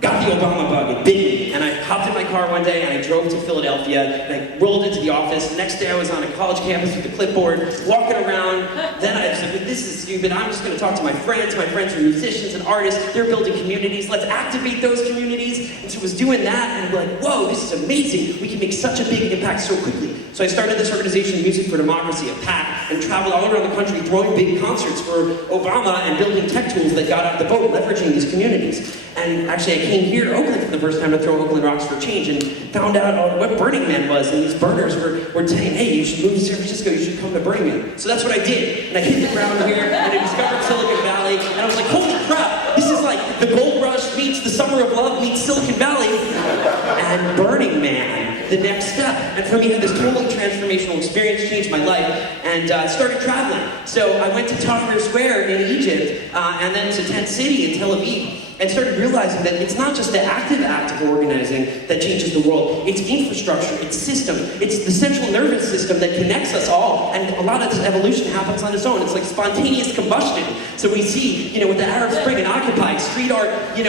Got the Obama bug, it bit me. And I hopped in my car one day and I drove to Philadelphia and I rolled into the office. The next day I was on a college campus with a clipboard, walking around. Then I said, this is stupid. I'm just gonna talk to my friends. My friends are musicians and artists. They're building communities. Let's activate those communities. And so I was doing that and I'm like, whoa, this is amazing. We can make such a big impact so quickly. So I started this organization, Music for Democracy, a PAC, and traveled all around the country throwing big concerts for Obama and building tech tools that got out the boat, leveraging these communities. And actually I came here to Oakland for the first time to throw Oakland Rocks for Change and found out what Burning Man was, and these burners were saying, hey, you should move to San Francisco, you should come to Burning Man. So that's what I did, and I hit the ground here, and I discovered Silicon Valley, and I was like, holy crap, this is like the gold rush meets the summer of love meets Silicon Valley, and Burning Man, the next step. And for me, I had this totally transformational experience, changed my life, and started traveling. So I went to Tahrir Square in Egypt, and then to Tent City in Tel Aviv, and started realizing that it's not just the active act of organizing that changes the world, it's infrastructure, it's system, it's the central nervous system that connects us all, and a lot of this evolution happens on its own. It's like spontaneous combustion. So we see, with the Arab Spring and Occupy, street art, in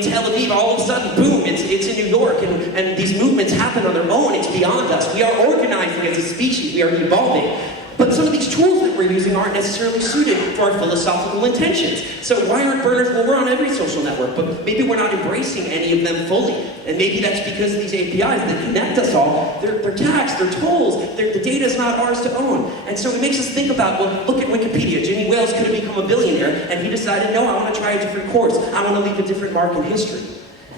Tel Aviv, all of a sudden, boom, it's in New York, and these movements happen on their own. It's beyond us. We are organizing as a species, we are evolving. But some of these tools that we're using aren't necessarily suited for our philosophical intentions. So why aren't burners? Well, we're on every social network, but maybe we're not embracing any of them fully. And maybe that's because of these APIs that connect us all. They're taxed, they're tolls, the data is not ours to own. And so it makes us think about, well, look at Wikipedia. Jimmy Wales could have become a billionaire, and he decided, no, I want to try a different course. I want to leave a different mark in history.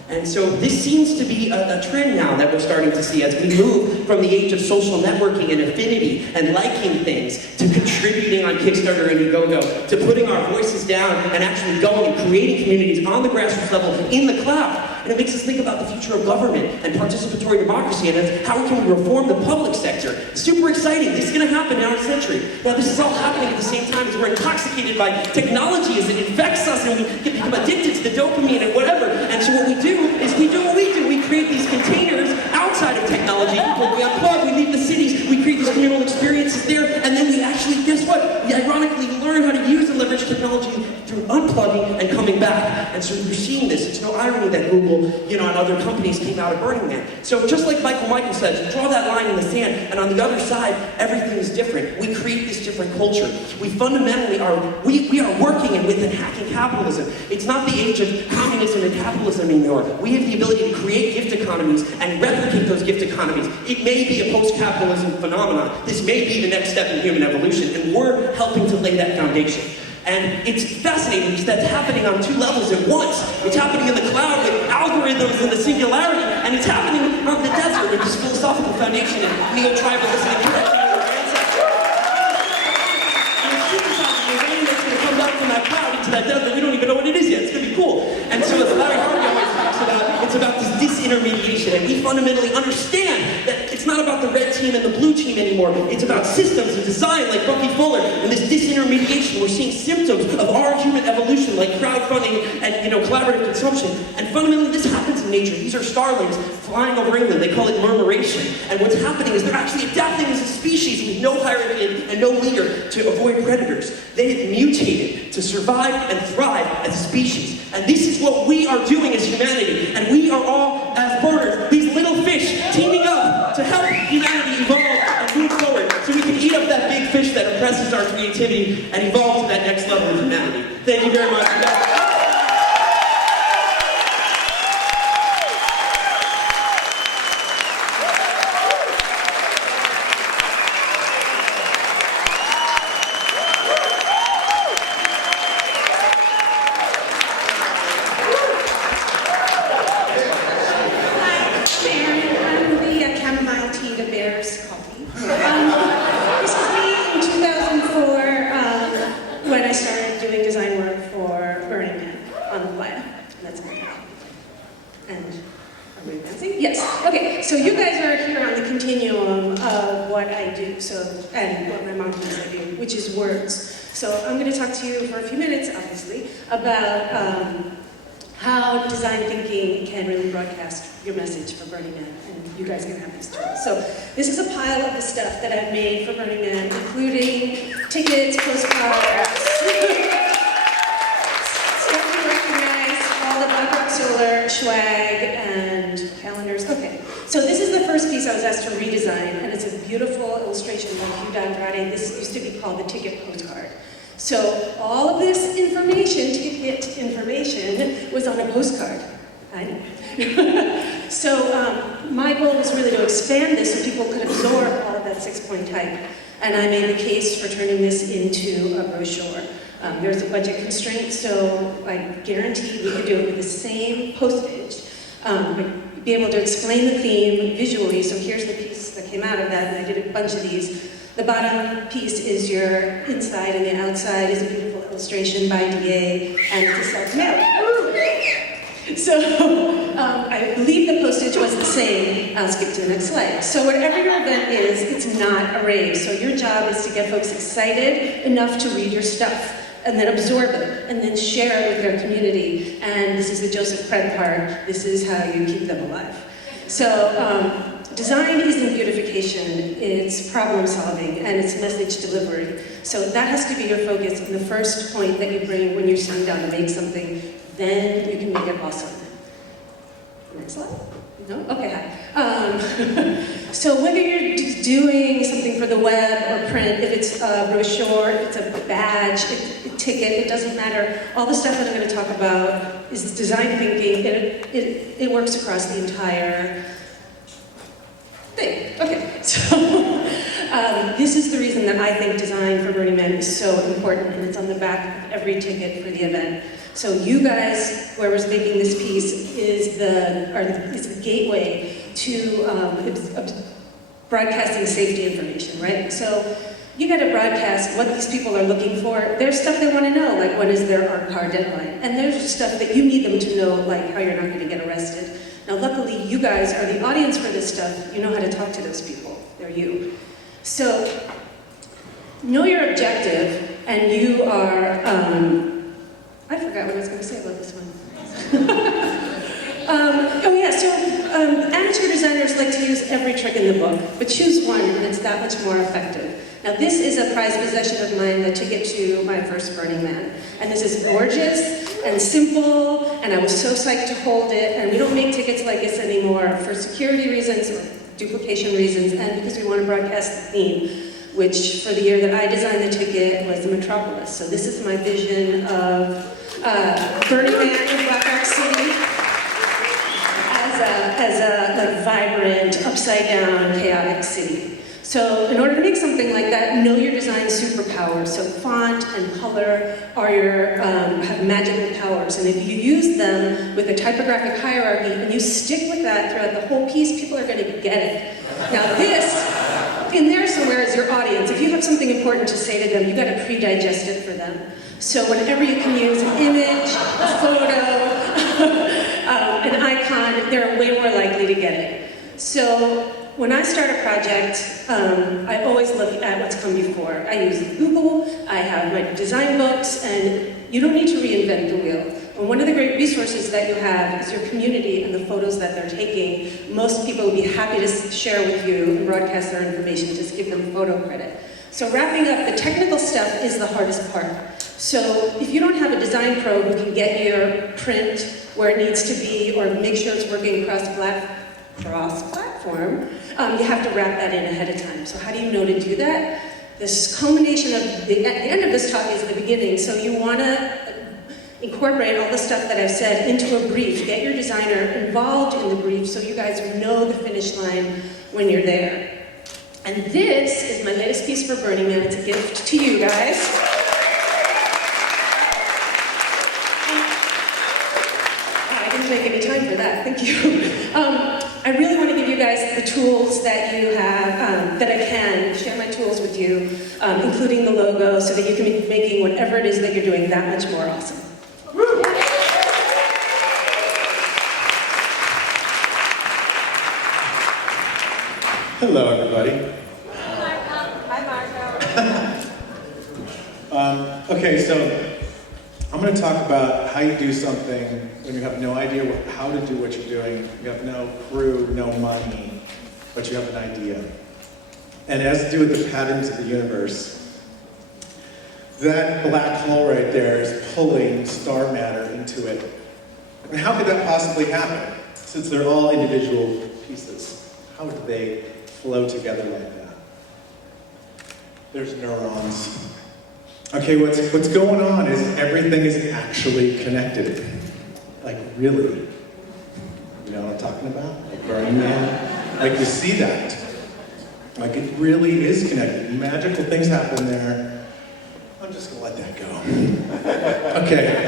And so this seems to be a trend now that we're starting to see as we move from the age of social networking and affinity and liking things to contributing on Kickstarter and Indiegogo to putting our voices down and actually going and creating communities on the grassroots level in the cloud. And it makes us think about the future of government and participatory democracy and how can we reform the public sector. Super exciting. This is going to happen in our century. Now this is all happening at the same time as we're intoxicated by technology as it infects us and we become addicted to the dopamine and whatever. And so what we do is we do what we do. We create these containers outside of technology. We unplug, we leave the cities, we create these communal experiences there, and then we actually, guess what? We ironically learn how to use and leverage technology through unplugging and coming back. And so you're seeing this. It's no irony that Google, and other companies came out of Burning Man. So just like Michael says, you draw that line in the sand, and on the other side, everything is different. We create this different culture. We fundamentally we are working with and hacking capitalism. It's not the age of communism and capitalism anymore. We have the ability to create gift economies and replicate those gift economies. It may be a post-capitalism phenomenon. This may be the next step in human evolution, and we're helping to lay that foundation. And it's fascinating because that's happening on two levels at once. It's happening in the cloud with algorithms and the singularity, and it's happening on the desert with this philosophical foundation and neo-tribalism and connection with our ancestors. And it's synthesizing the rain that's going to come down from that cloud into that desert. We don't even know what it is yet. It's going to be cool. And so as Larry Harvey always talks about, it's about this disintermediation, and we fundamentally understand that it's not about the red team and the blue team anymore. It's about systems and design like Bucky Fuller, and this disintermediation. We're seeing symptoms of our human evolution like crowdfunding and collaborative consumption. And fundamentally this happens in nature. These are starlings flying over England. They call it murmuration. And what's happening is they're actually adapting as a species with no hierarchy and no leader to avoid predators. They have mutated to survive and thrive as a species. And this is what we are doing as humanity. And we are all, as burners, these little fish teaming up to help humanity evolve and move forward so we can eat up that big fish that oppresses our creativity and evolve to that next level of humanity. Thank you very much. I'm the chamomile tea to Bear's coffee. This was me in on the playa. And that's my pal. And are we advancing? Yes. Okay, so you guys are here on the continuum of what I do, and what my mom thinks I do, which is words. So I'm going to talk to you for a few minutes, obviously, about how design thinking can really broadcast your message for Burning Man, and you guys can have these tools. So this is a pile of the stuff that I've made for Burning Man, including tickets, postcards, stuff you recognize, all the Breakout solar swag, and calendars. Okay, so this is the first piece I was asked to redesign, and it's a beautiful illustration by Hugh Andrade. This used to be called the ticket postcard. So all of this information, ticket information, was on a postcard. I know. So my goal was really to expand this so people could absorb all of that 6-point type. And I made the case for turning this into a brochure. There's a budget constraint, so I guarantee we could do it with the same postage. Be able to explain the theme visually. So here's the piece that came out of that, and I did a bunch of these. The bottom piece is your inside, and the outside is a beautiful illustration by DA, and it's a self-mail. So I believe the postage was the same. I'll skip to the next slide. So whatever your event is, it's not a rave. So your job is to get folks excited enough to read your stuff, and then absorb it, and then share it with their community. And this is the Joseph Pred part. This is how you keep them alive. So design isn't beautification, it's problem solving, and it's message delivery. So that has to be your focus in the first point that you bring when you're sitting down to make something, then you can make it awesome. Next slide? No? Okay, hi. So whether you're doing something for the web or print, if it's a brochure, it's a badge, a ticket, it doesn't matter. All the stuff that I'm going to talk about is design thinking. It works across the entire thing. Okay, so this is the reason that I think design for Burning Man is so important, and it's on the back of every ticket for the event. So you guys, whoever's making this piece, is the gateway to broadcasting safety information, right? So you got to broadcast what these people are looking for. There's stuff they want to know, like when is their art car deadline, and there's stuff that you need them to know, like how you're not going to get arrested. Now, luckily, you guys are the audience for this stuff. You know how to talk to those people. They're you. So, know your objective, and you are, I forgot what I was going to say about this one. Amateur designers like to use every trick in the book, but choose one, and it's that much more effective. Now, this is a prized possession of mine, the ticket to my first Burning Man. And this is gorgeous and simple, and I was so psyched to hold it. And we don't make tickets like this anymore for security reasons or duplication reasons, and because we want to broadcast the theme, which for the year that I designed the ticket was the Metropolis. So this is my vision of Burning Man in Breakout City as a vibrant, upside-down, chaotic city. So in order to make something like that, know your design superpowers. So font and color have magical powers, and if you use them with a typographic hierarchy and you stick with that throughout the whole piece, people are going to get it. Now this, in there somewhere, is your audience. If you have something important to say to them, you've got to pre-digest it for them. So whenever you can use an image, a photo, an icon, they're way more likely to get it. So when I start a project, I always look at what's come before. I use Google, I have my design books, and you don't need to reinvent the wheel. And one of the great resources that you have is your community and the photos that they're taking. Most people would be happy to share with you and broadcast their information, just give them photo credit. So wrapping up, the technical stuff is the hardest part. So if you don't have a design pro who can get your print where it needs to be, or make sure it's working cross-platform, you have to wrap that in ahead of time. So how do you know to do that? This culmination of at the end of this talk is the beginning. So you want to incorporate all the stuff that I've said into a brief. Get your designer involved in the brief so you guys know the finish line when you're there. And this is my latest piece for Burning Man. It's a gift to you guys. I didn't make any time for that, thank you. I really want to give you guys the tools that you have, that I can share my tools with you, including the logo, so that you can be making whatever it is that you're doing that much more awesome. Hello, everybody. Okay, so I'm going to talk about how you do something when you have no idea how to do what you're doing. You have no crew, no money, but you have an idea. And it has to do with the patterns of the universe. That black hole right there is pulling star matter into it. And how could that possibly happen, since they're all individual pieces? How would they flow together like that? There's neurons. Okay, what's going on is everything is actually connected. Like, really. You know what I'm talking about? Like Burning Man? Like, you see that. Like, it really is connected. Magical things happen there. I'm just gonna let that go. Okay,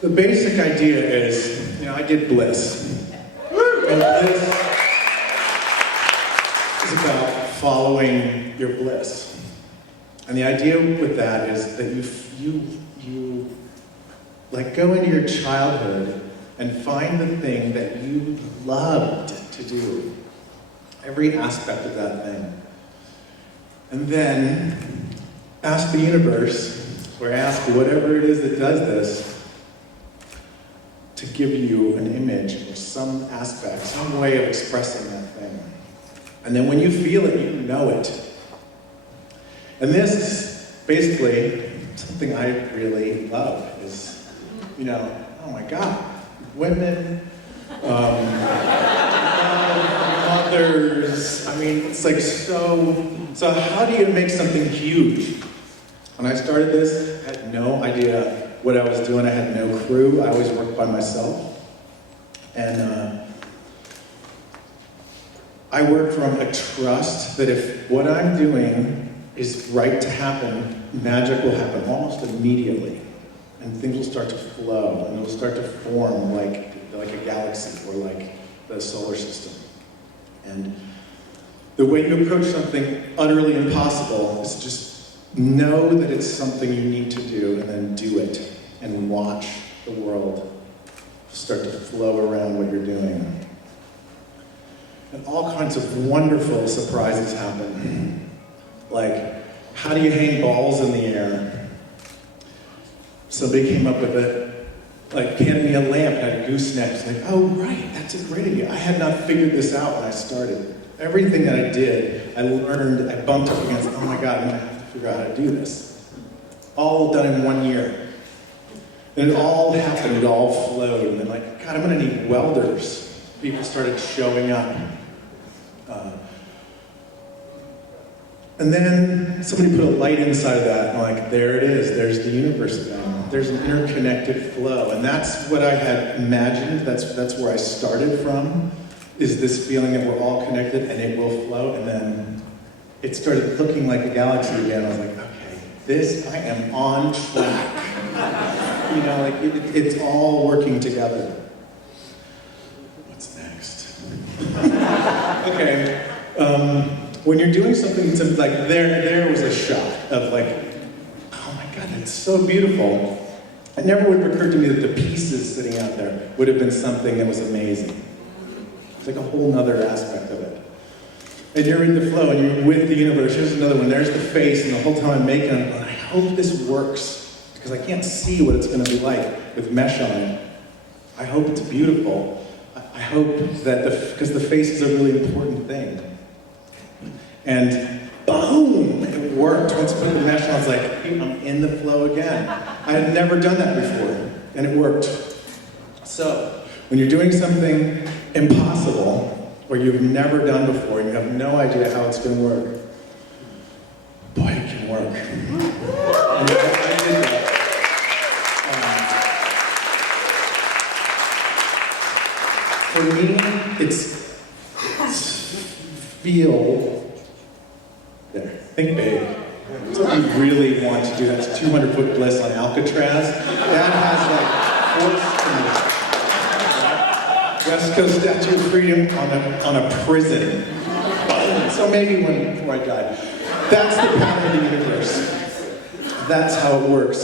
the basic idea is, I did Bliss. And Bliss is about following your bliss. And the idea with that is that you like go into your childhood and find the thing that you loved to do. Every aspect of that thing. And then ask the universe, or ask whatever it is that does this, to give you an image or some aspect, some way of expressing that thing. And then when you feel it, you know it. And this is basically something I really love is, oh my God, women, mothers, it's like so how do you make something huge? When I started this, I had no idea what I was doing. I had no crew. I always worked by myself. And I work from a trust that if what I'm doing is right to happen, magic will happen almost immediately. And things will start to flow, and it'll start to form like a galaxy or like the solar system. And the way you approach something utterly impossible is just know that it's something you need to do and then do it and watch the world start to flow around what you're doing. And all kinds of wonderful surprises happen. Like, how do you hang balls in the air? Somebody came up with it, like, handed me a lamp, had a gooseneck. It's like, oh, right, that's a great idea. I had not figured this out when I started. Everything that I did, I learned, I bumped up against, oh my God, I'm gonna have to figure out how to do this. All done in 1 year. And it all happened, it all flowed. And then like, God, I'm gonna need welders. People started showing up. And then somebody put a light inside of that, and like, there it is, there's the universe again. There's an interconnected flow. And that's what I had imagined, that's where I started from, is this feeling that we're all connected and it will flow. And then it started looking like a galaxy again. I was like, okay, I am on track. It's all working together. What's next? Okay. When you're doing something, like there was a shot of like, oh my God, that's so beautiful. It never would have occurred to me that the pieces sitting out there would have been something that was amazing. It's like a whole nother aspect of it. And you're in the flow and you're with the universe. Here's another one. There's the face, and the whole time I'm making it, I hope this works. Because I can't see what it's going to be like with mesh on it. I hope it's beautiful. I hope that because the face is a really important thing. And boom, it worked. Once I put the mesh on, I was like, hey, I'm in the flow again. I had never done that before, and it worked. So, when you're doing something impossible, or you've never done before, and you have no idea how it's going to work, boy, it can work. And I did that. For me, it's feel. There. Think big. That's what you really want to do. That's 200-foot bliss on Alcatraz. That has like force to West Coast Statue of Freedom on a prison. So maybe before I die. That's the pattern of the universe. That's how it works.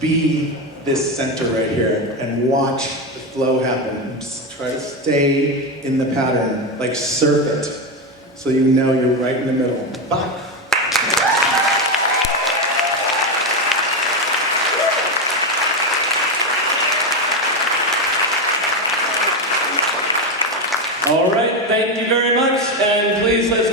Be this center right here and watch the flow happen. Just Try to stay in the pattern, like surf it, so you know you're right in the middle. Bye. All right, thank you very much, and please let's